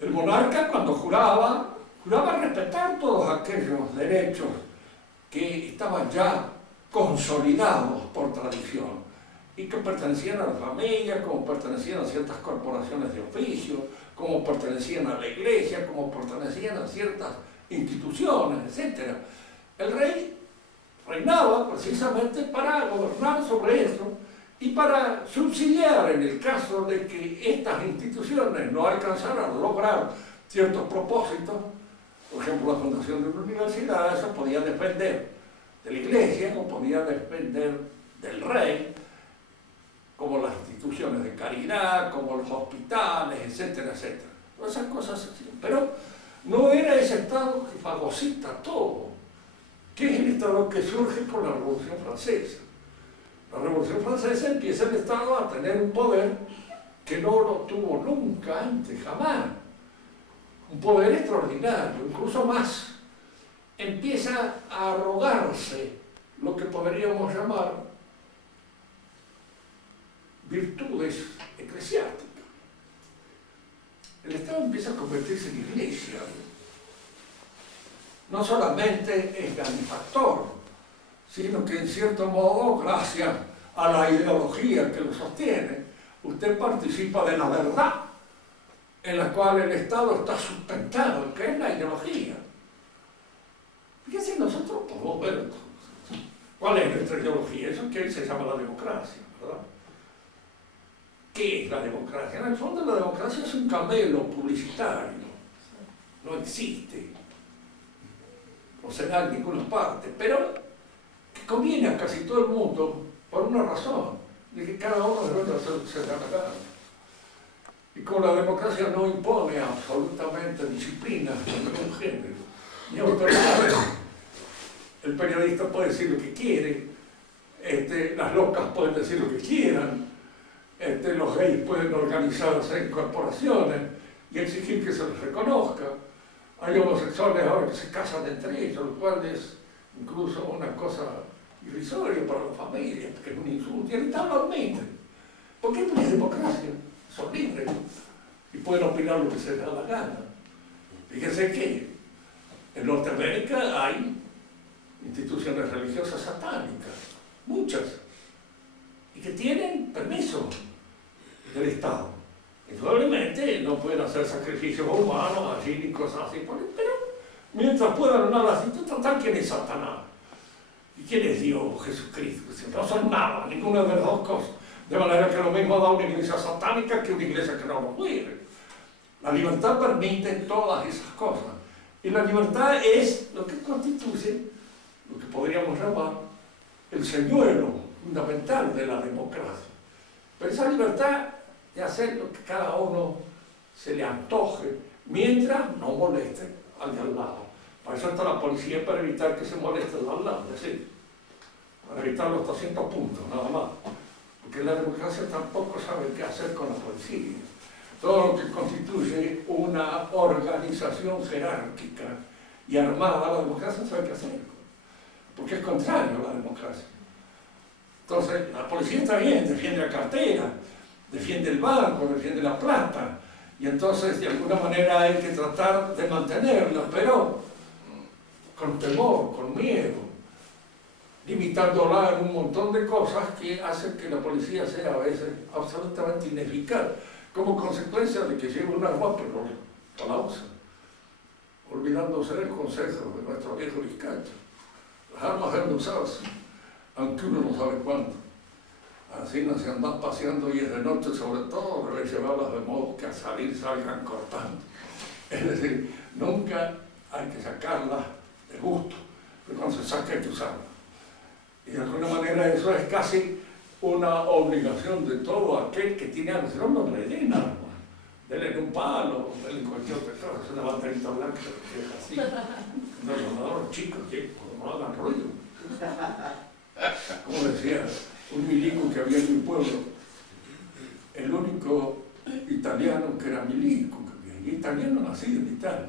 El monarca, cuando juraba respetar todos aquellos derechos que estaban ya consolidados por tradición y que pertenecían a la familia, como pertenecían a ciertas corporaciones de oficio, como pertenecían a la iglesia, como pertenecían a ciertas instituciones, etc. El rey reinaba precisamente para gobernar sobre eso y para subsidiar en el caso de que estas instituciones no alcanzaran a lograr ciertos propósitos. Por ejemplo, la fundación de una universidad, eso podía depender de la iglesia o podía depender del rey, como las instituciones de caridad, como los hospitales, etcétera, etcétera. Todas esas cosas así. Pero no era ese Estado que fagocita todo, que es el Estado que surge con la Revolución Francesa. La Revolución Francesa empieza el Estado a tener un poder que no lo tuvo nunca antes, jamás. Un poder extraordinario, incluso más. Empieza a arrogarse lo que podríamos llamar virtudes eclesiásticas. El Estado empieza a convertirse en iglesia. No solamente es benefactor, sino que en cierto modo, gracias a la ideología que lo sostiene, usted participa de la verdad en la cual el Estado está sustentado, que es la ideología. Fíjense, nosotros podemos ver cuál es nuestra ideología, eso que hoy se llama la democracia, ¿verdad? ¿Qué es la democracia? En el fondo la democracia es un camelo publicitario, no existe, no se da en ninguna parte, pero que conviene a casi todo el mundo por una razón, de que cada uno debe hacer lo que se da la gana. Y como la democracia no impone absolutamente disciplina de ningún género, ni autoridades, el periodista puede decir lo que quiere, las locas pueden decir lo que quieran, los gays pueden organizarse en corporaciones y exigir que se les reconozca. Hay homosexuales ahora que se casan entre ellos, lo cual es incluso una cosa irrisoria para la familia, porque es un insulto, y ahí está normalmente. Porque no es democracia, son libres y pueden opinar lo que se les da la gana. Fíjense que en Norteamérica hay instituciones religiosas satánicas, muchas, y que tienen permiso del Estado. Indudablemente no pueden hacer sacrificios humanos allí ni cosas así, pero mientras puedan honrar las instituciones, ¿quién es Satanás? ¿Y quién es Dios, Jesucristo? No son nada, ninguna de las dos cosas. De manera que lo mismo da una iglesia satánica que una iglesia que no lo puede. La libertad permite todas esas cosas. Y la libertad es lo que constituye lo que podríamos llamar el señuelo fundamental de la democracia. Pero esa libertad de hacer lo que cada uno se le antoje, mientras no moleste al de al lado. Para eso está la policía, para evitar que se moleste al de al lado, es decir, para evitar los 200 puntos, nada más. Porque la democracia tampoco sabe qué hacer con la policía. Todo lo que constituye una organización jerárquica y armada, la democracia no sabe qué hacer, porque es contrario a la democracia. Entonces, la policía está bien, defiende la cartera, defiende el banco, defiende la plata, y entonces de alguna manera hay que tratar de mantenerla, pero con temor, con miedo, limitándola en un montón de cosas que hacen que la policía sea a veces absolutamente ineficaz, como consecuencia de que lleva un arma pero no la usa, olvidándose del consejo de nuestro viejo Vizcacha. Las armas deben usarse, aunque uno no sabe cuándo. Así no se andan paseando y es de noche, sobre todo debe llevarlas de modo que al salir salgan cortando. Es decir, nunca hay que sacarlas de gusto, pero cuando se saca hay que usarlas. Y de alguna manera eso es casi una obligación de todo aquel que tiene armas. No le den armas, denle un palo, denle cualquier otra cosa, es una banderita blanca que es así. Los chicos, no hagan ruido. Como decía un milico que había en mi pueblo, el único italiano que era milico, y italiano nacido en Italia.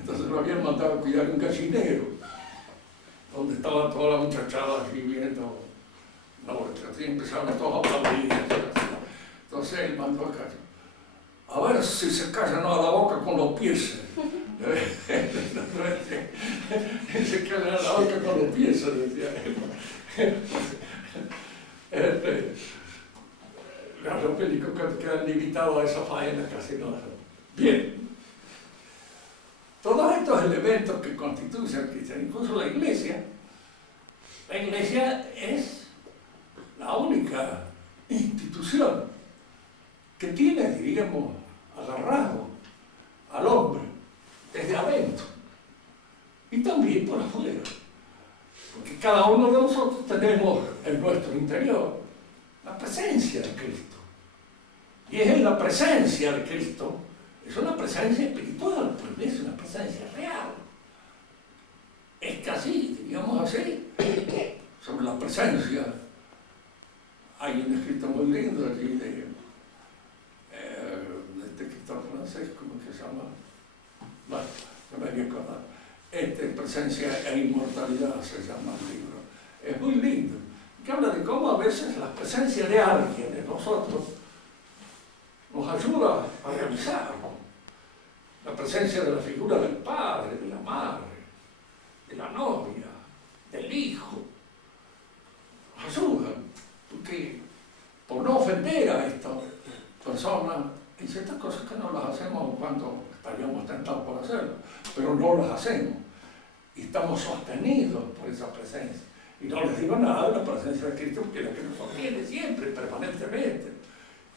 Entonces lo habían mandado a cuidar un gallinero, donde estaba toda la muchachada allí viendo. No, así empezaron todos a aplaudir. Entonces él mandó acá, a ver si se callan a la boca con los pies. Se callan a la boca con los pies, decía él. Los bélicos que han limitado a esa faena casi no. Bien. Todos estos elementos que constituyen el cristianismo, incluso la iglesia es la única institución que tiene, diríamos, agarrado al hombre desde adentro y también por afuera. Porque cada uno de nosotros tenemos en nuestro interior la presencia de Cristo. Y es en la presencia de Cristo, es una presencia espiritual, pues es una presencia real. Es casi, diríamos así, sobre la presencia. Hay un escrito muy lindo allí de este escritor francés, ¿cómo se llama? Bueno, no me voy a acordar. Presencia e inmortalidad se llama el libro. Es muy lindo. Que habla de cómo a veces la presencia de alguien, de nosotros, nos ayuda a realizarlo. La presencia de la figura del padre, de la madre, de la novia, del hijo, nos ayuda. Porque por no ofender a esta persona, hay ciertas cosas que no las hacemos cuando estaríamos tentados por hacerlo, pero no las hacemos. Y estamos sostenidos por esa presencia. Y no les digo nada de la presencia de Cristo, porque es la que nos sostiene siempre, permanentemente.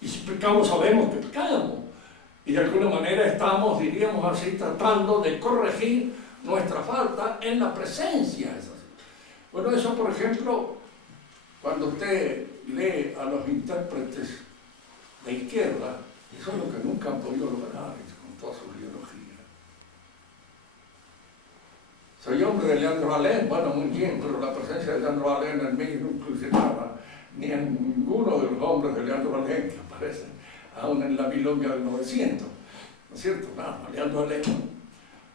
Y si pecamos, sabemos que pecamos. Y de alguna manera estamos, diríamos así, tratando de corregir nuestra falta en la presencia. Bueno, eso, por ejemplo, cuando usted lee a los intérpretes de izquierda, eso es lo que nunca han podido lograr con toda su ideología. Soy hombre de Leandro Alem, bueno, muy bien, pero la presencia de Leandro Alem en mí no incluye nada, ni en ninguno de los hombres de Leandro Alem que aparecen aún en la milonga del 900, ¿no es cierto? Nada, Leandro Alem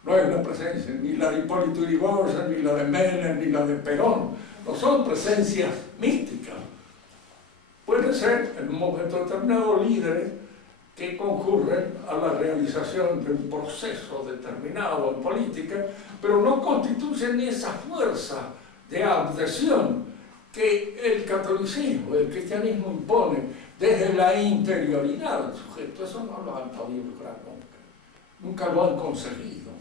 no es una presencia, ni la de Hipólito Yrigoyen, ni la de Menem, ni la de Perón, no son presencias místicas. Pueden ser en un momento determinado líderes que concurren a la realización de un proceso determinado en política, pero no constituyen esa fuerza de adhesión que el catolicismo, el cristianismo impone desde la interioridad del sujeto. Eso no lo han podido lograr nunca lo han conseguido.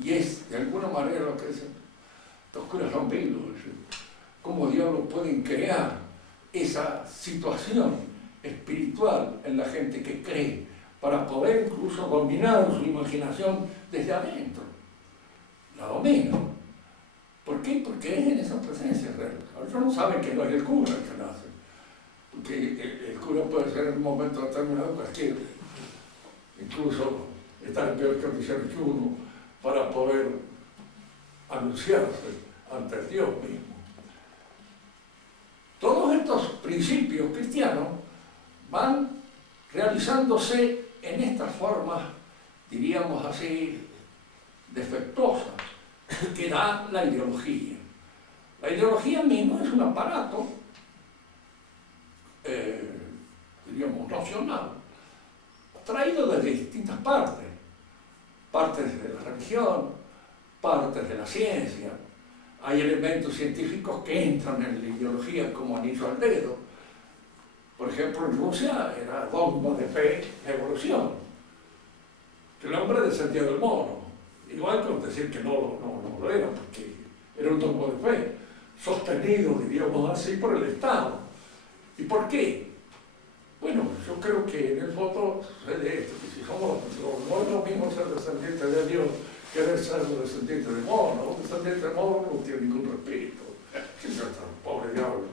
Y es de alguna manera lo que dicen los curas rompidos, cómo diablos pueden crear esa situación espiritual en la gente que cree, para poder incluso dominar su imaginación desde adentro. La dominan. ¿Por qué? Porque es en esa presencia real. Ellos no saben que no es el cura el que nace, porque el cura puede ser en un momento determinado cualquiera, incluso estar en peor condiciones que uno para poder anunciarse ante Dios mismo. Todos estos principios cristianos van realizándose en estas formas, diríamos así, defectuosas, que da la ideología. La ideología misma es un aparato, diríamos, nocional, traído desde distintas partes, partes de la religión, partes de la ciencia. Hay elementos científicos que entran en la ideología como anillo al dedo. Por ejemplo, en Rusia era dogma de fe, evolución, que el hombre descendía del mono, igual que decir que no lo era, porque era un dogma de fe, sostenido, diríamos así, por el Estado. ¿Y por qué? Bueno, yo creo que en el fondo sucede esto, que si somos, no es lo mismo ser descendiente de Dios que ser descendiente de mono. Un descendiente de mono no tiene ningún respeto. ¿Qué es esto? Pobre diablo.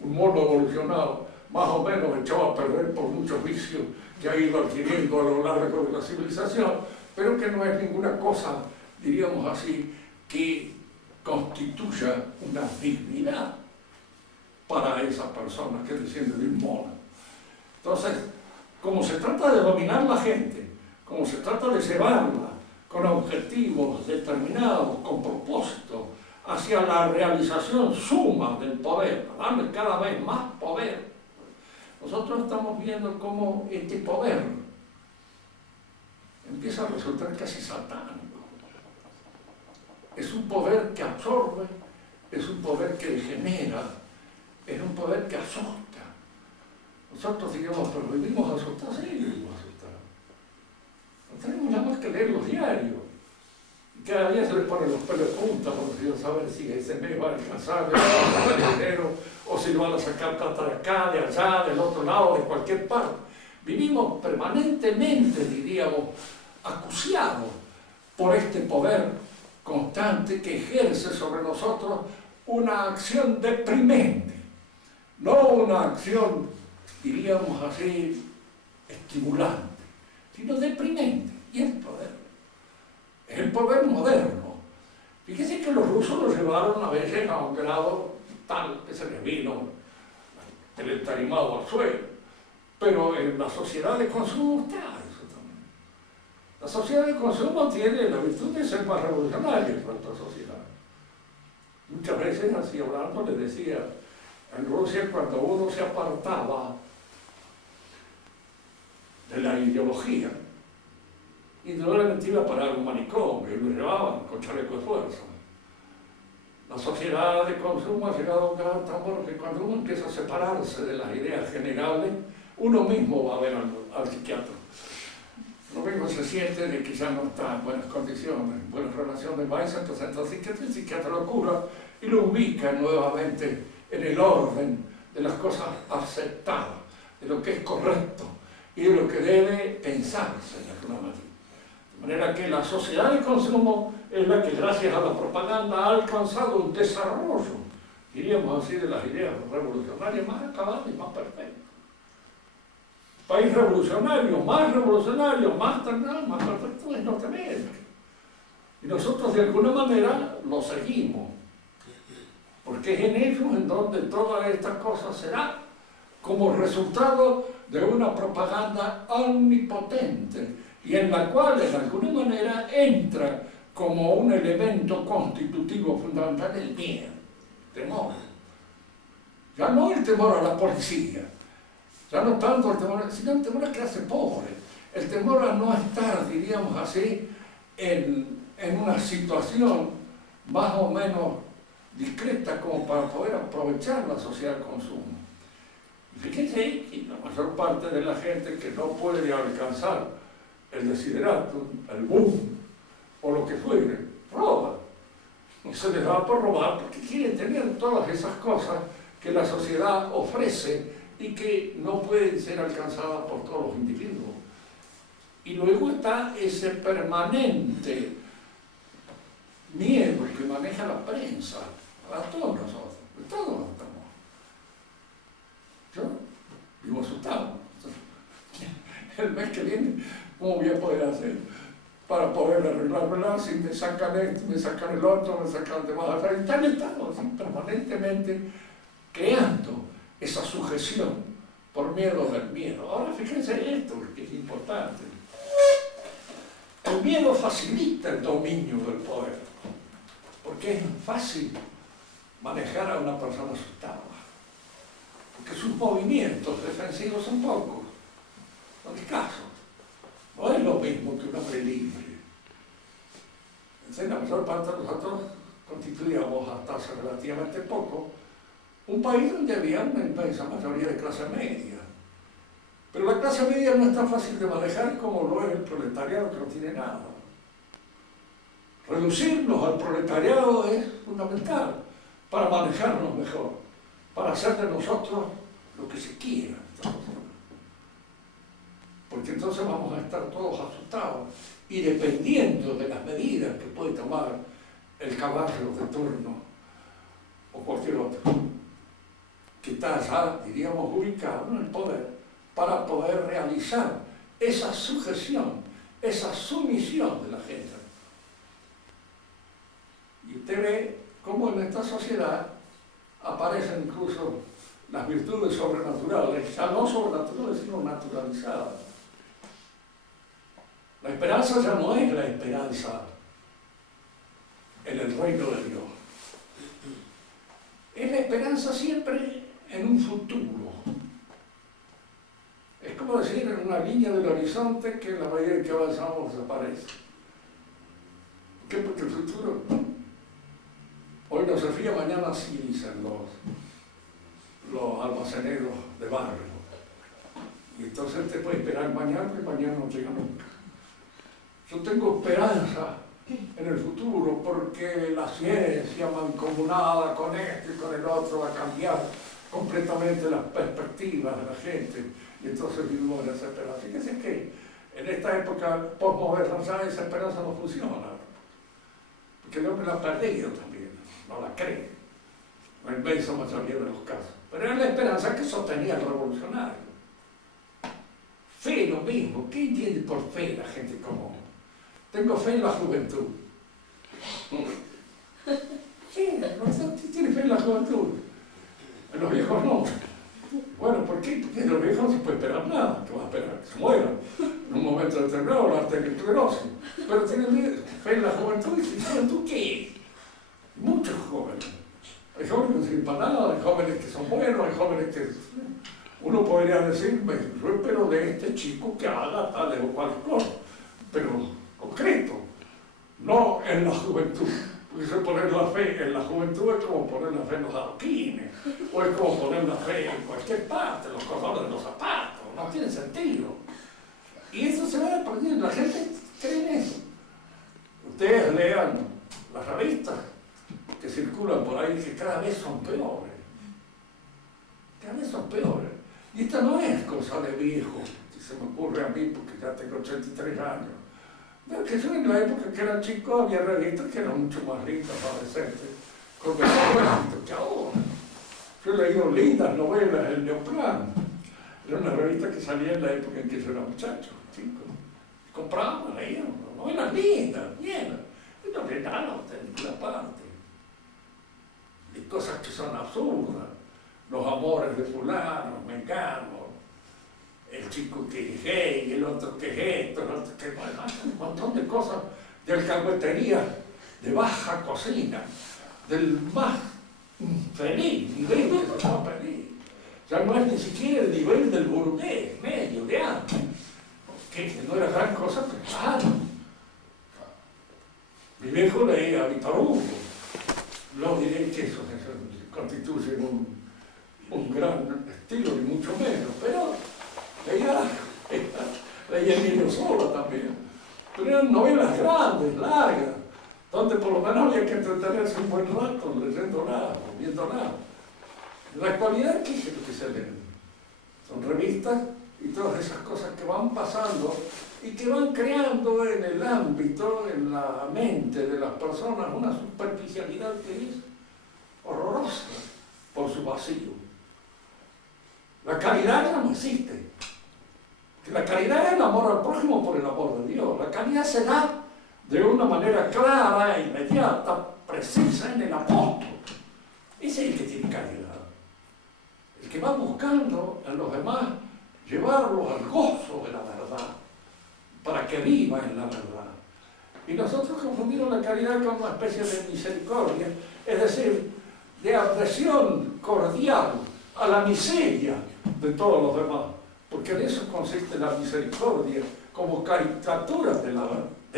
Un mono evolucionado, más o menos echado a perder por muchos vicios que ha ido adquiriendo a lo largo de la civilización, pero que no es ninguna cosa, diríamos así, que constituya una dignidad para esa persona que desciende de un mono. Entonces, como se trata de dominar la gente, como se trata de llevarla con objetivos determinados, con propósitos, hacia la realización suma del poder, darle cada vez más poder. Nosotros estamos viendo cómo este poder empieza a resultar casi satánico. Es un poder que absorbe, es un poder que degenera, es un poder que asusta. Nosotros digamos, pero vivimos asustados, sí, vivimos asustados. No tenemos nada más que leer los diarios. Y cada día se les ponen los pelos de punta porque no saben si ese mes va a alcanzar el dinero o si lo van a sacar plata de acá, de allá, del otro lado, de cualquier parte. Vivimos permanentemente, diríamos, acuciados por este poder constante que ejerce sobre nosotros una acción deprimente, no una acción, diríamos así, estimulante, sino deprimente. Y el poder es el poder moderno. Fíjense que los rusos lo llevaron a veces a un grado tal que se les vino el entarimado al suelo, pero en la sociedad de consumo está eso también. La sociedad de consumo tiene la virtud de ser más revolucionaria que nuestra sociedad. Muchas veces, así hablando, les decía, en Rusia cuando uno se apartaba de la ideología, indudablemente iba a parar un manicomio y lo llevaban con chaleco de fuerza. La sociedad de consumo ha llegado a un grado tan bueno que cuando uno empieza a separarse de las ideas generales, uno mismo va a ver al psiquiatra. Uno mismo se siente de que ya no está en buenas condiciones, en buenas relaciones, va y se presenta al psiquiatra, el psiquiatra lo cura y lo ubica nuevamente en el orden de las cosas aceptadas, de lo que es correcto y de lo que debe pensarse de alguna manera. De manera que la sociedad de consumo es la que gracias a la propaganda ha alcanzado un desarrollo, diríamos así, de las ideas revolucionarias más acabadas y más perfectas. País revolucionario, más terminado, más perfecto es Norteamérica. Y nosotros de alguna manera lo seguimos, porque es en ellos en donde todas estas cosas se dan como resultado de una propaganda omnipotente y en la cual de alguna manera entra como un elemento constitutivo fundamental el miedo, el temor. Ya no el temor a la policía, ya no tanto el temor, sino el temor a quedarse pobre, el temor a no estar, diríamos así, en una situación más o menos discreta como para poder aprovechar la sociedad de consumo. Y fíjense que la mayor parte de la gente que no puede alcanzar el desideratum, el boom, o lo que fuere, roba. Y se les da por robar porque quieren tener todas esas cosas que la sociedad ofrece y que no pueden ser alcanzadas por todos los individuos. Y luego está ese permanente miedo que maneja la prensa, a todos nosotros, a todos nos estamos. Yo vivo asustado. El mes que viene, ¿cómo voy a poder hacer para poder arreglarla? Si me sacan esto, me sacan el otro, me sacan de más atrás, y tal estado, así, permanentemente creando esa sujeción por miedo del miedo. Ahora fíjense esto, que es importante. El miedo facilita el dominio del poder, porque es fácil manejar a una persona asustada, porque sus movimientos defensivos son pocos, son escasos. No es lo mismo que un hombre libre. La mayor parte de nosotros constituíamos hasta hace relativamente poco un país donde había una inmensa mayoría de clase media. Pero la clase media no es tan fácil de manejar como lo es el proletariado, que no tiene nada. Reducirnos al proletariado es fundamental para manejarnos mejor, para hacer de nosotros lo que se quiera. Porque entonces vamos a estar todos asustados y dependiendo de las medidas que puede tomar el caballo de turno o cualquier otro, que está ya, diríamos, ubicado en el poder, para poder realizar esa sujeción, esa sumisión de la gente. Y usted ve cómo en esta sociedad aparecen incluso las virtudes sobrenaturales, ya no sobrenaturales, sino naturalizadas. La esperanza esperanza ya no es la esperanza en el reino de Dios. Es la esperanza siempre en un futuro. Es como decir en una línea del horizonte que en la medida en que avanzamos desaparece. ¿Por qué? Porque el futuro hoy no se fía, mañana sí, dicen los almaceneros de barrio. Y entonces te puede esperar mañana y mañana no llega nunca. Yo tengo esperanza en el futuro porque la ciencia mancomunada con esto y con el otro va a cambiar completamente las perspectivas de la gente y entonces vivimos en esa esperanza. Fíjense que en esta época postmoderna ya esa esperanza no funciona, porque el hombre la ha perdido también, no la cree, la inmensa mayoría de los casos, pero era la esperanza que sostenía el revolucionario. Fe, lo mismo. ¿Qué entiende por fe la gente común? Tengo fe en la juventud. ¿Qué? ¿Quién tiene fe en la juventud? En los viejos no. Bueno, ¿por qué? Porque en los viejos no se puede esperar nada. ¿Qué va a esperar? Que se mueran. En un momento determinado la arteriosclerosis. Pero tienen fe en la juventud. ¿Y la juventud qué es? Muchos jóvenes. Hay jóvenes que no sirven para nada, hay jóvenes que son buenos, hay jóvenes que... Uno podría decir, yo espero de este chico que haga tal o cual cosa, pero concreto, no en la juventud. Porque si poner la fe en la juventud es como poner la fe en los adoquines, o es como poner la fe en cualquier parte, en los cordones de los zapatos, no tiene sentido. Y eso se va perdiendo, la gente cree en eso. Ustedes lean las revistas que circulan por ahí, que cada vez son peores. Cada vez son peores. Y esta no es cosa de viejo, que se me ocurre a mí porque ya tengo 83 años. Pero que yo en la época que era chico había revistas que eran mucho más lindas, más decentes, con mejor éxito que ahora. Yo he leído lindas novelas, El Neoplan. Era una revista que salía en la época en que yo era muchacho, chico. Compraba, leía, novelas lindas, bien. Y no leía nada de ninguna parte. Y cosas que son absurdas. Los amores de fulano, mengano, el chico que es gay, el otro que es esto, el otro que es... Bueno, un montón de cosas de alcahuetería, de baja cocina, del más infeliz nivel que se pueda pedir. Ya no es ni siquiera el nivel del burgués, medio, de antes, que no era gran cosa, pero claro. Mi viejo leía a Víctor Hugo, no diré que eso constituye un gran estilo, ni mucho menos, pero leía Emilio Zola también. Pero eran novelas grandes, largas, donde por lo menos había que entretenerse un buen rato leyendo nada, viendo nada. En la actualidad, ¿qué es lo que se lee? Son revistas y todas esas cosas que van pasando y que van creando en el ámbito, en la mente de las personas, una superficialidad que es horrorosa por su vacío. La caridad ya no existe. Que la caridad es el amor al prójimo por el amor de Dios. La caridad se da de una manera clara, inmediata, precisa en el apóstol. Ese es el que tiene caridad. El que va buscando en los demás llevarlos al gozo de la verdad, para que viva en la verdad. Y nosotros confundimos la caridad con una especie de misericordia, es decir, de adhesión cordial a la miseria de todos los demás, porque en eso consiste la misericordia, como caricatura de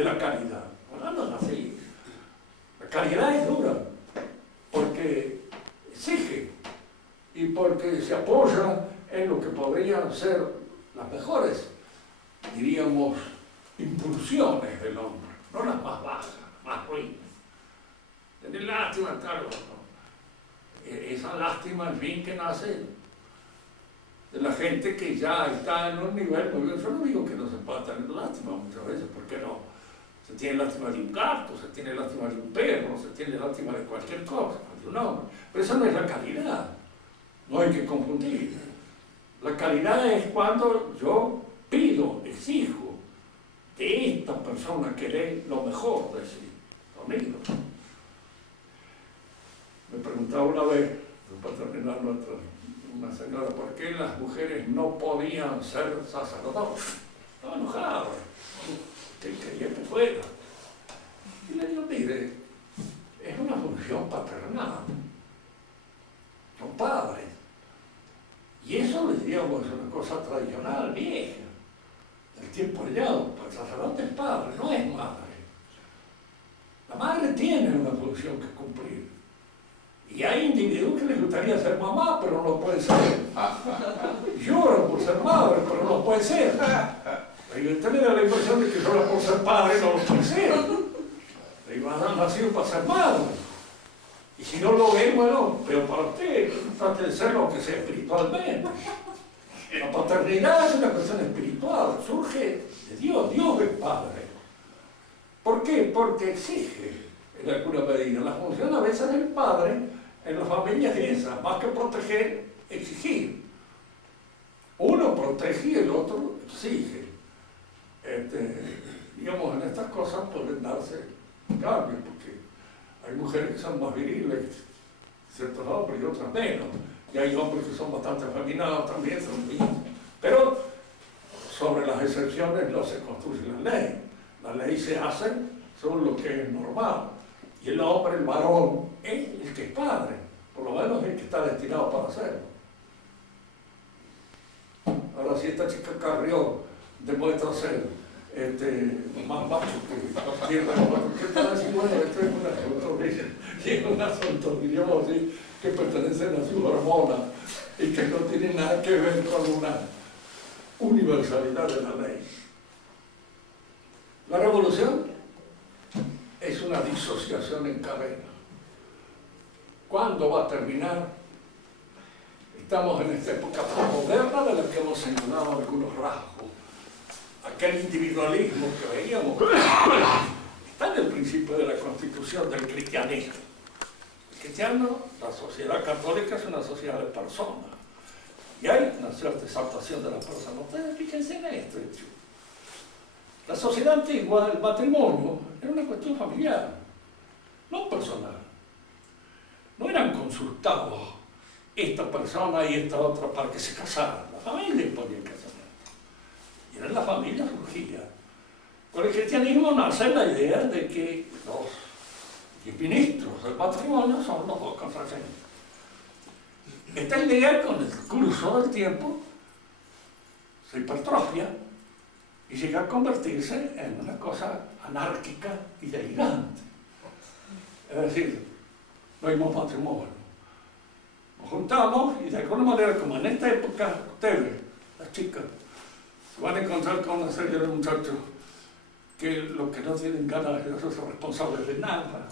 la caridad. Bueno, no es así. La caridad es dura, porque exige y porque se apoya en lo que podrían ser las mejores, diríamos, impulsiones del hombre, no las más bajas, más ruines. Tener lástima, claro, ¿no? Esa lástima, en fin, que nace de la gente que ya está en un nivel muy bien. Yo no digo que no se pueda tener lástima muchas veces, ¿por qué no? Se tiene lástima de un gato, se tiene lástima de un perro, se tiene lástima de cualquier cosa, de un hombre. Pero esa no es la caridad, no hay que confundir. La caridad es cuando yo pido, exijo de esta persona que dé lo mejor de sí, conmigo. Me preguntaba una vez, para terminar una señora, ¿por qué las mujeres no podían ser sacerdotes? Estaba enojada. Que cosa tradicional, vieja, del tiempo hallado. El sacerdote es padre, no es madre. La madre tiene una función que cumplir. Y hay individuos que les gustaría ser mamá, pero no lo pueden ser. Lloran por ser madre, pero no lo pueden ser. Y usted me da la impresión de que solo por ser padre no lo puede ser. Y han nacido para ser madre. Y si no lo ven, bueno, pero para usted, trate de ser lo que sea espiritualmente. La paternidad es una cuestión espiritual, surge de Dios. Dios es padre. ¿Por qué? Porque exige en alguna medida. La función a veces del padre en las familias es esa, más que proteger, exigir. Uno protege y el otro exige. Digamos, en estas cosas pueden darse cambios, porque hay mujeres que son más viriles, ciertos hombres y otras menos. Y hay hombres que son bastante afeminados también, pero sobre las excepciones no se construye la ley. La ley se hace sobre lo que es normal. Y el hombre, el varón, es el que es padre, por lo menos el que está destinado para hacerlo. Ahora, si esta chica Carrión demuestra ser más macho que cierta cosa, ¿qué tal decir? Bueno, esto es un asunto, es un asunto, diríamos así, que pertenecen a su hormona y que no tiene nada que ver con una universalidad de la ley. La revolución es una disociación en cadena. ¿Cuándo va a terminar? Estamos en esta época moderna de la que hemos señalado algunos rasgos. Aquel individualismo que veíamos está en el principio de la constitución del cristianismo. El cristiano, la sociedad católica es una sociedad de personas. Y hay una cierta exaltación de las personas. Ustedes fíjense en esto, hecho. La sociedad antigua, el matrimonio, era una cuestión familiar, no personal. No eran consultados esta persona y esta otra para que se casaran. La familia imponía el casamiento. Y en la familia surgía. Con el cristianismo nace la idea de que los ministros del matrimonio son los dos contrayentes. Esta idea, con el curso del tiempo, se hipertrofia y llega a convertirse en una cosa anárquica y delirante. Es decir, no hay más matrimonio. Nos juntamos y de alguna manera, como en esta época, ustedes, las chicas, se van a encontrar con una serie de muchachos que lo que no tienen ganas de ser responsables de nada,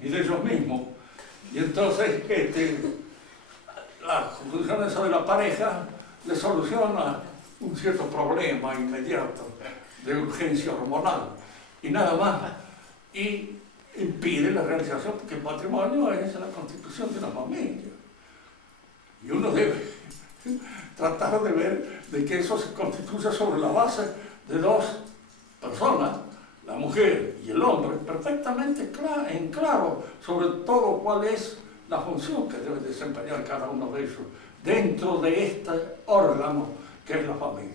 y de ellos mismos. Y entonces la función de la pareja le soluciona un cierto problema inmediato de urgencia hormonal y nada más, y impide la realización, porque el matrimonio es la constitución de una familia y uno debe tratar de ver de que eso se constituya sobre la base de dos personas, la mujer y el hombre, perfectamente en claro sobre todo cuál es la función que debe desempeñar cada uno de ellos dentro de este órgano que es la familia.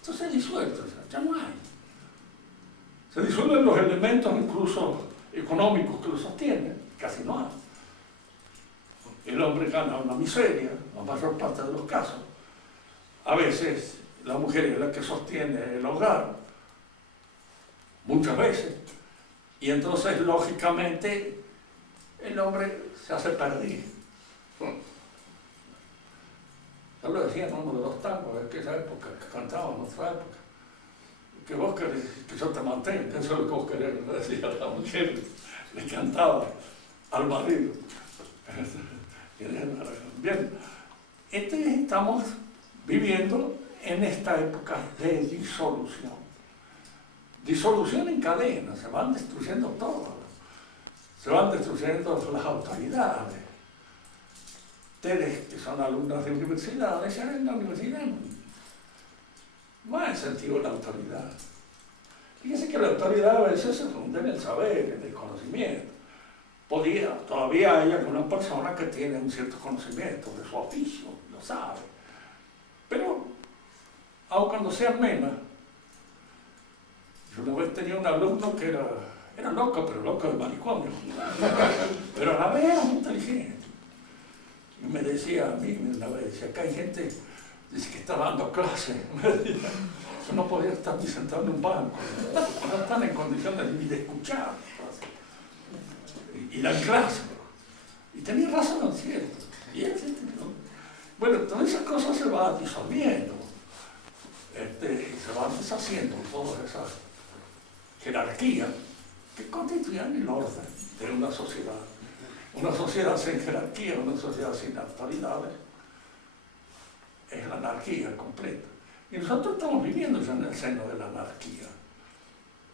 Esto se disuelve, ya no hay. Se disuelven los elementos incluso económicos que lo sostienen, casi no hay. El hombre gana una miseria, la mayor parte de los casos. A veces la mujer es la que sostiene el hogar, muchas veces, y entonces lógicamente el hombre se hace perdido. Ya lo decía en uno de los tangos de aquella época que cantaban en nuestra época. Que vos querés que yo te mantenga, eso es lo que vos querés, le decía la mujer, le cantaba al marido. Bien, estamos viviendo en esta época de disolución. Disolución en cadena, se van destruyendo todo. Se van destruyendo las autoridades. Ustedes que son alumnos de universidades, ya en la universidad no hay sentido de la autoridad. Fíjense que la autoridad a veces se funda en el saber, en el conocimiento. Todavía hay alguna persona que tiene un cierto conocimiento de su oficio, lo sabe. Pero, aun cuando sean menos, yo una vez tenía un alumno que era loco, pero loco de manicomio. Pero a la vez era muy inteligente. Y me decía a mí una vez, decía, acá hay gente dice que está dando clase. Yo no podía estar ni sentado en un banco, no están en condiciones ni de escuchar. Y dan clase. Y tenía razón, ¿cierto? Y él, bueno, todas esas cosas se van disolviendo. Y se van deshaciendo todas esas jerarquías que constituían el orden de una sociedad. Una sociedad sin jerarquía, una sociedad sin autoridades, es la anarquía completa. Y nosotros estamos viviendo ya en el seno de la anarquía.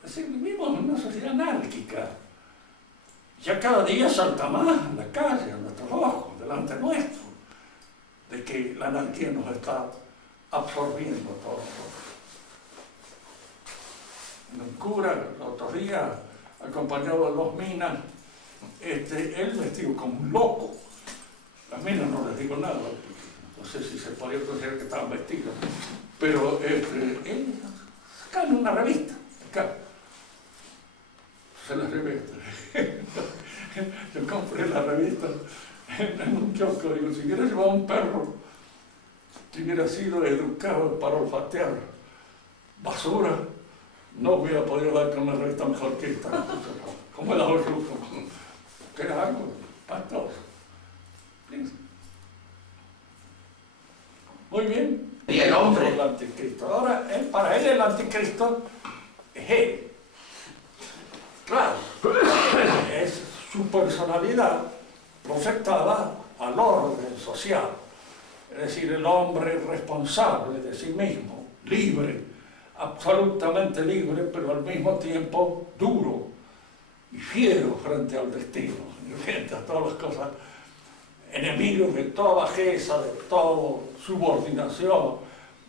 Es decir, vivimos en una sociedad anárquica. Ya cada día salta más en la calle, a nuestros ojos, delante nuestro, de que la anarquía nos está absorbiendo todo. Un cura, el otro día, acompañado de 2 minas, él vestido como un loco. Las minas no les digo nada, no sé si se podía considerar que estaban vestidos, pero él sacaron una revista, acá, se las revista. Yo compré la revista en un kiosco, digo, si hubiera llevado un perro que hubiera sido educado para olfatear basura, no hubiera podido dar con una revista mejor que esta. Como el otro, que era algo espantoso. Muy bien. Y el hombre. El anticristo. Ahora, para él el anticristo es él. Claro, es su personalidad proyectada al orden social. Es decir, el hombre responsable de sí mismo, libre, absolutamente libre, pero al mismo tiempo duro y fiero frente al destino, frente a todas las cosas, enemigos de toda bajeza, de toda subordinación,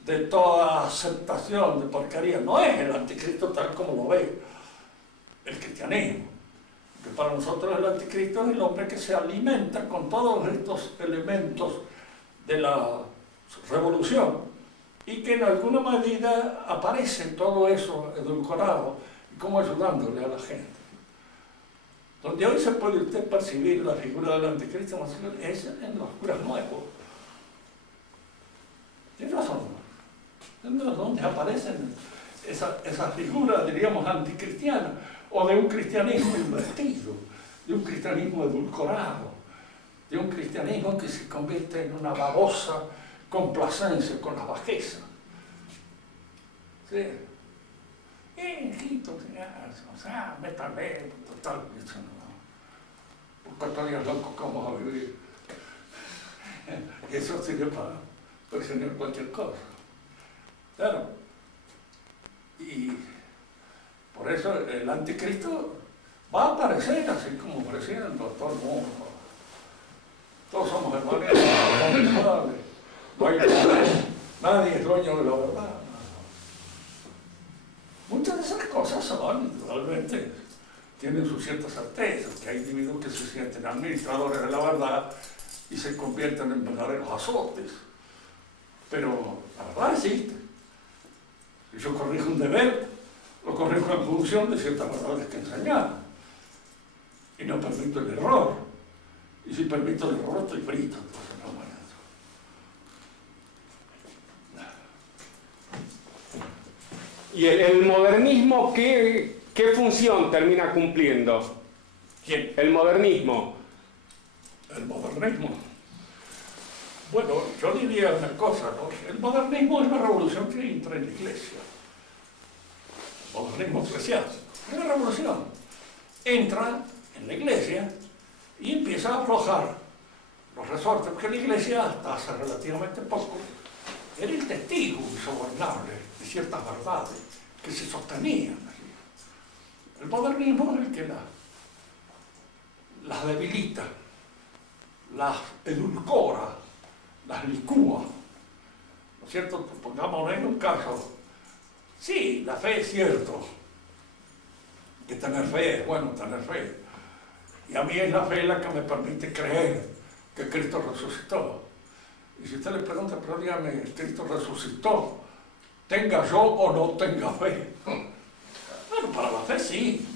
de toda aceptación de porquería. No es el anticristo tal como lo ve el cristianismo, que para nosotros el anticristo es el hombre que se alimenta con todos estos elementos de la revolución y que en alguna medida aparece todo eso edulcorado y como ayudándole a la gente. Donde hoy se puede usted percibir la figura del anticristo es en los curas nuevos. Tiene razón, donde aparecen esas figuras, diríamos, anticristianas, o de un cristianismo invertido, de un cristianismo edulcorado, de un cristianismo que se convierte en una babosa complacencia con la bajeza. ¿Sí? Hijito, o sea, métale, total, eso no. Porque todavía locos, ¿cómo vamos a vivir? Eso sirve para presionar cualquier cosa. Claro. Y por eso el anticristo va a aparecer así como apareciendo todo el mundo. Todos somos hermanos, no hay nadie es dueño de la verdad. Muchas de esas cosas son, realmente, tienen sus ciertas certezas, que hay individuos que se sienten administradores de la verdad y se convierten en verdaderos azotes. Pero la verdad existe. Si yo corrijo un deber, lo corrijo en función de ciertas verdades que enseñar. Y no permito el error. Y si permito el error, estoy frito. Entonces, no, bueno. ¿Y el modernismo qué función termina cumpliendo? ¿Quién? El modernismo. El modernismo. Bueno, yo diría una cosa, ¿no? El modernismo es la revolución que entra en la iglesia. El modernismo eclesiástico. Es una revolución. Entra en la iglesia y empieza a aflojar los resortes, porque la iglesia hasta hace relativamente poco era el testigo insobornable de ciertas verdades que se sostenían allí. El modernismo es el que las debilita, las edulcora, las licúa. ¿No es cierto? Pongamos en un caso. Sí, la fe es cierto. Que tener fe es bueno tener fe. Y a mí es la fe la que me permite creer que Cristo resucitó. Y si usted le pregunta, pero dígame, ¿Cristo resucitó? ¿Tenga yo o no tenga fe? Bueno, para la fe sí.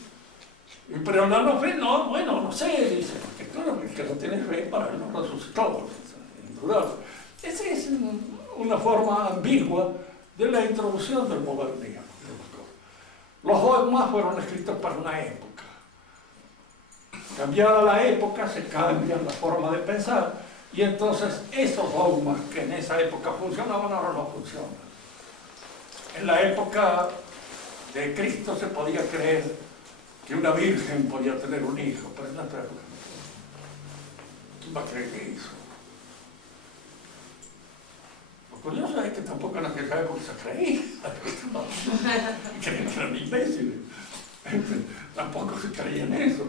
Pero no fe, no, bueno, no sé, dice, porque claro, el que no tiene fe para él no resucitó, indudable. Esa es una forma ambigua de la introducción del modernismo. Los dogmas fueron escritos para una época. Cambiada la época, se cambia la forma de pensar, y entonces esos dogmas que en esa época funcionaban, ahora no funcionan. En la época de Cristo se podía creer que una virgen podía tener un hijo, pero en nuestra época no. ¿Quién va a creer eso? Lo curioso es que tampoco en aquella época se creía. Creían que eran imbéciles. Tampoco se creía en eso.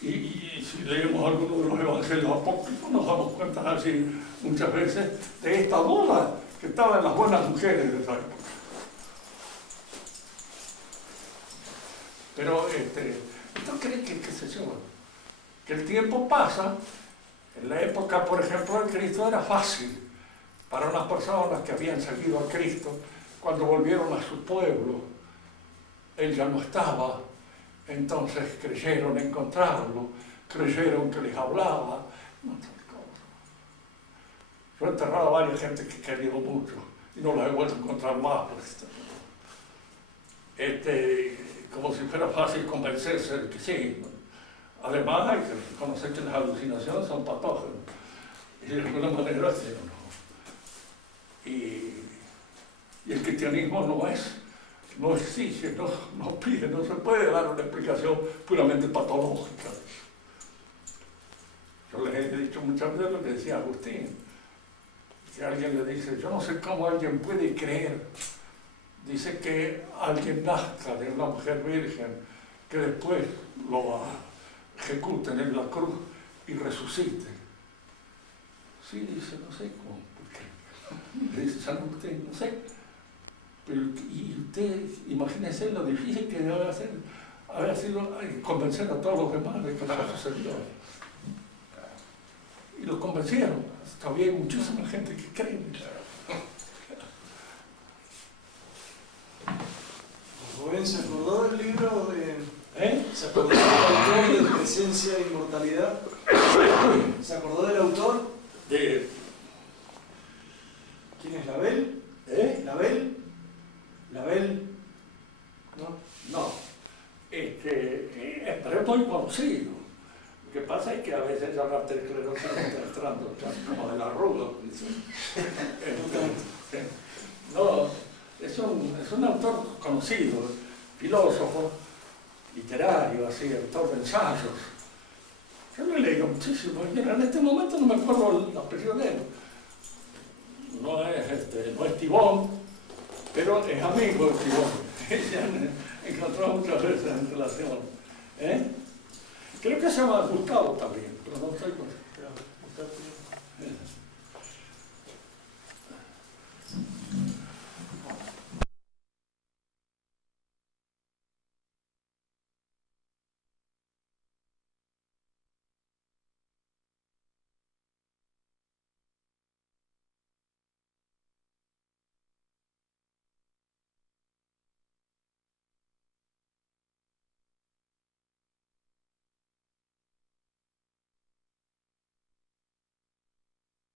Y si leemos algunos de los evangelios apócrifos nos damos cuenta así muchas veces de esta duda que estaba en las buenas mujeres de esa época. Pero ¿esto cree que, qué sé yo, que el tiempo pasa? En la época, por ejemplo, de Cristo era fácil para unas personas que habían seguido a Cristo, cuando volvieron a su pueblo, él ya no estaba, entonces creyeron encontrarlo, creyeron que les hablaba, muchas cosas. Yo he enterrado a varias gente que he querido mucho y no las he vuelto a encontrar más. Como si fuera fácil convencerse de que sí. Además hay que reconocer que las alucinaciones son patógenas. Y de alguna manera sí, ¿no? Y el cristianismo no exige, no pide, no se puede dar una explicación puramente patológica. Yo les he dicho muchas veces lo que decía Agustín. Si alguien le dice, yo no sé cómo alguien puede creer, dice que alguien nazca de una mujer virgen, que después lo ejecuten en la cruz y resucite. Sí, dice, no sé cómo, porque le dice San Agustín, no sé. Pero, y usted, imagínese lo difícil que debe haber sido convencer a todos los demás de que eso sucedió. Y lo convencieron. Todavía hay muchísima gente que cree. Rubén, ¿se acordó del libro de... ¿Se acordó del autor de Presencia e Inmortalidad? ¿Se acordó del autor? De... ¿Quién es Label? ¿Label? ¿Label? No. Pero es muy conocido. Lo que pasa es que a veces ya la arteriosclerosis está entrando como de la ruda. No, es un autor conocido, filósofo, literario, así, autor de ensayos. Yo lo he leído muchísimo, y en este momento no me acuerdo el apellido de él. No es Tibón, pero es amigo de Tibón. Se han encontrado muchas veces en relación. Creo que se llama Gustavo también, pero no estoy con...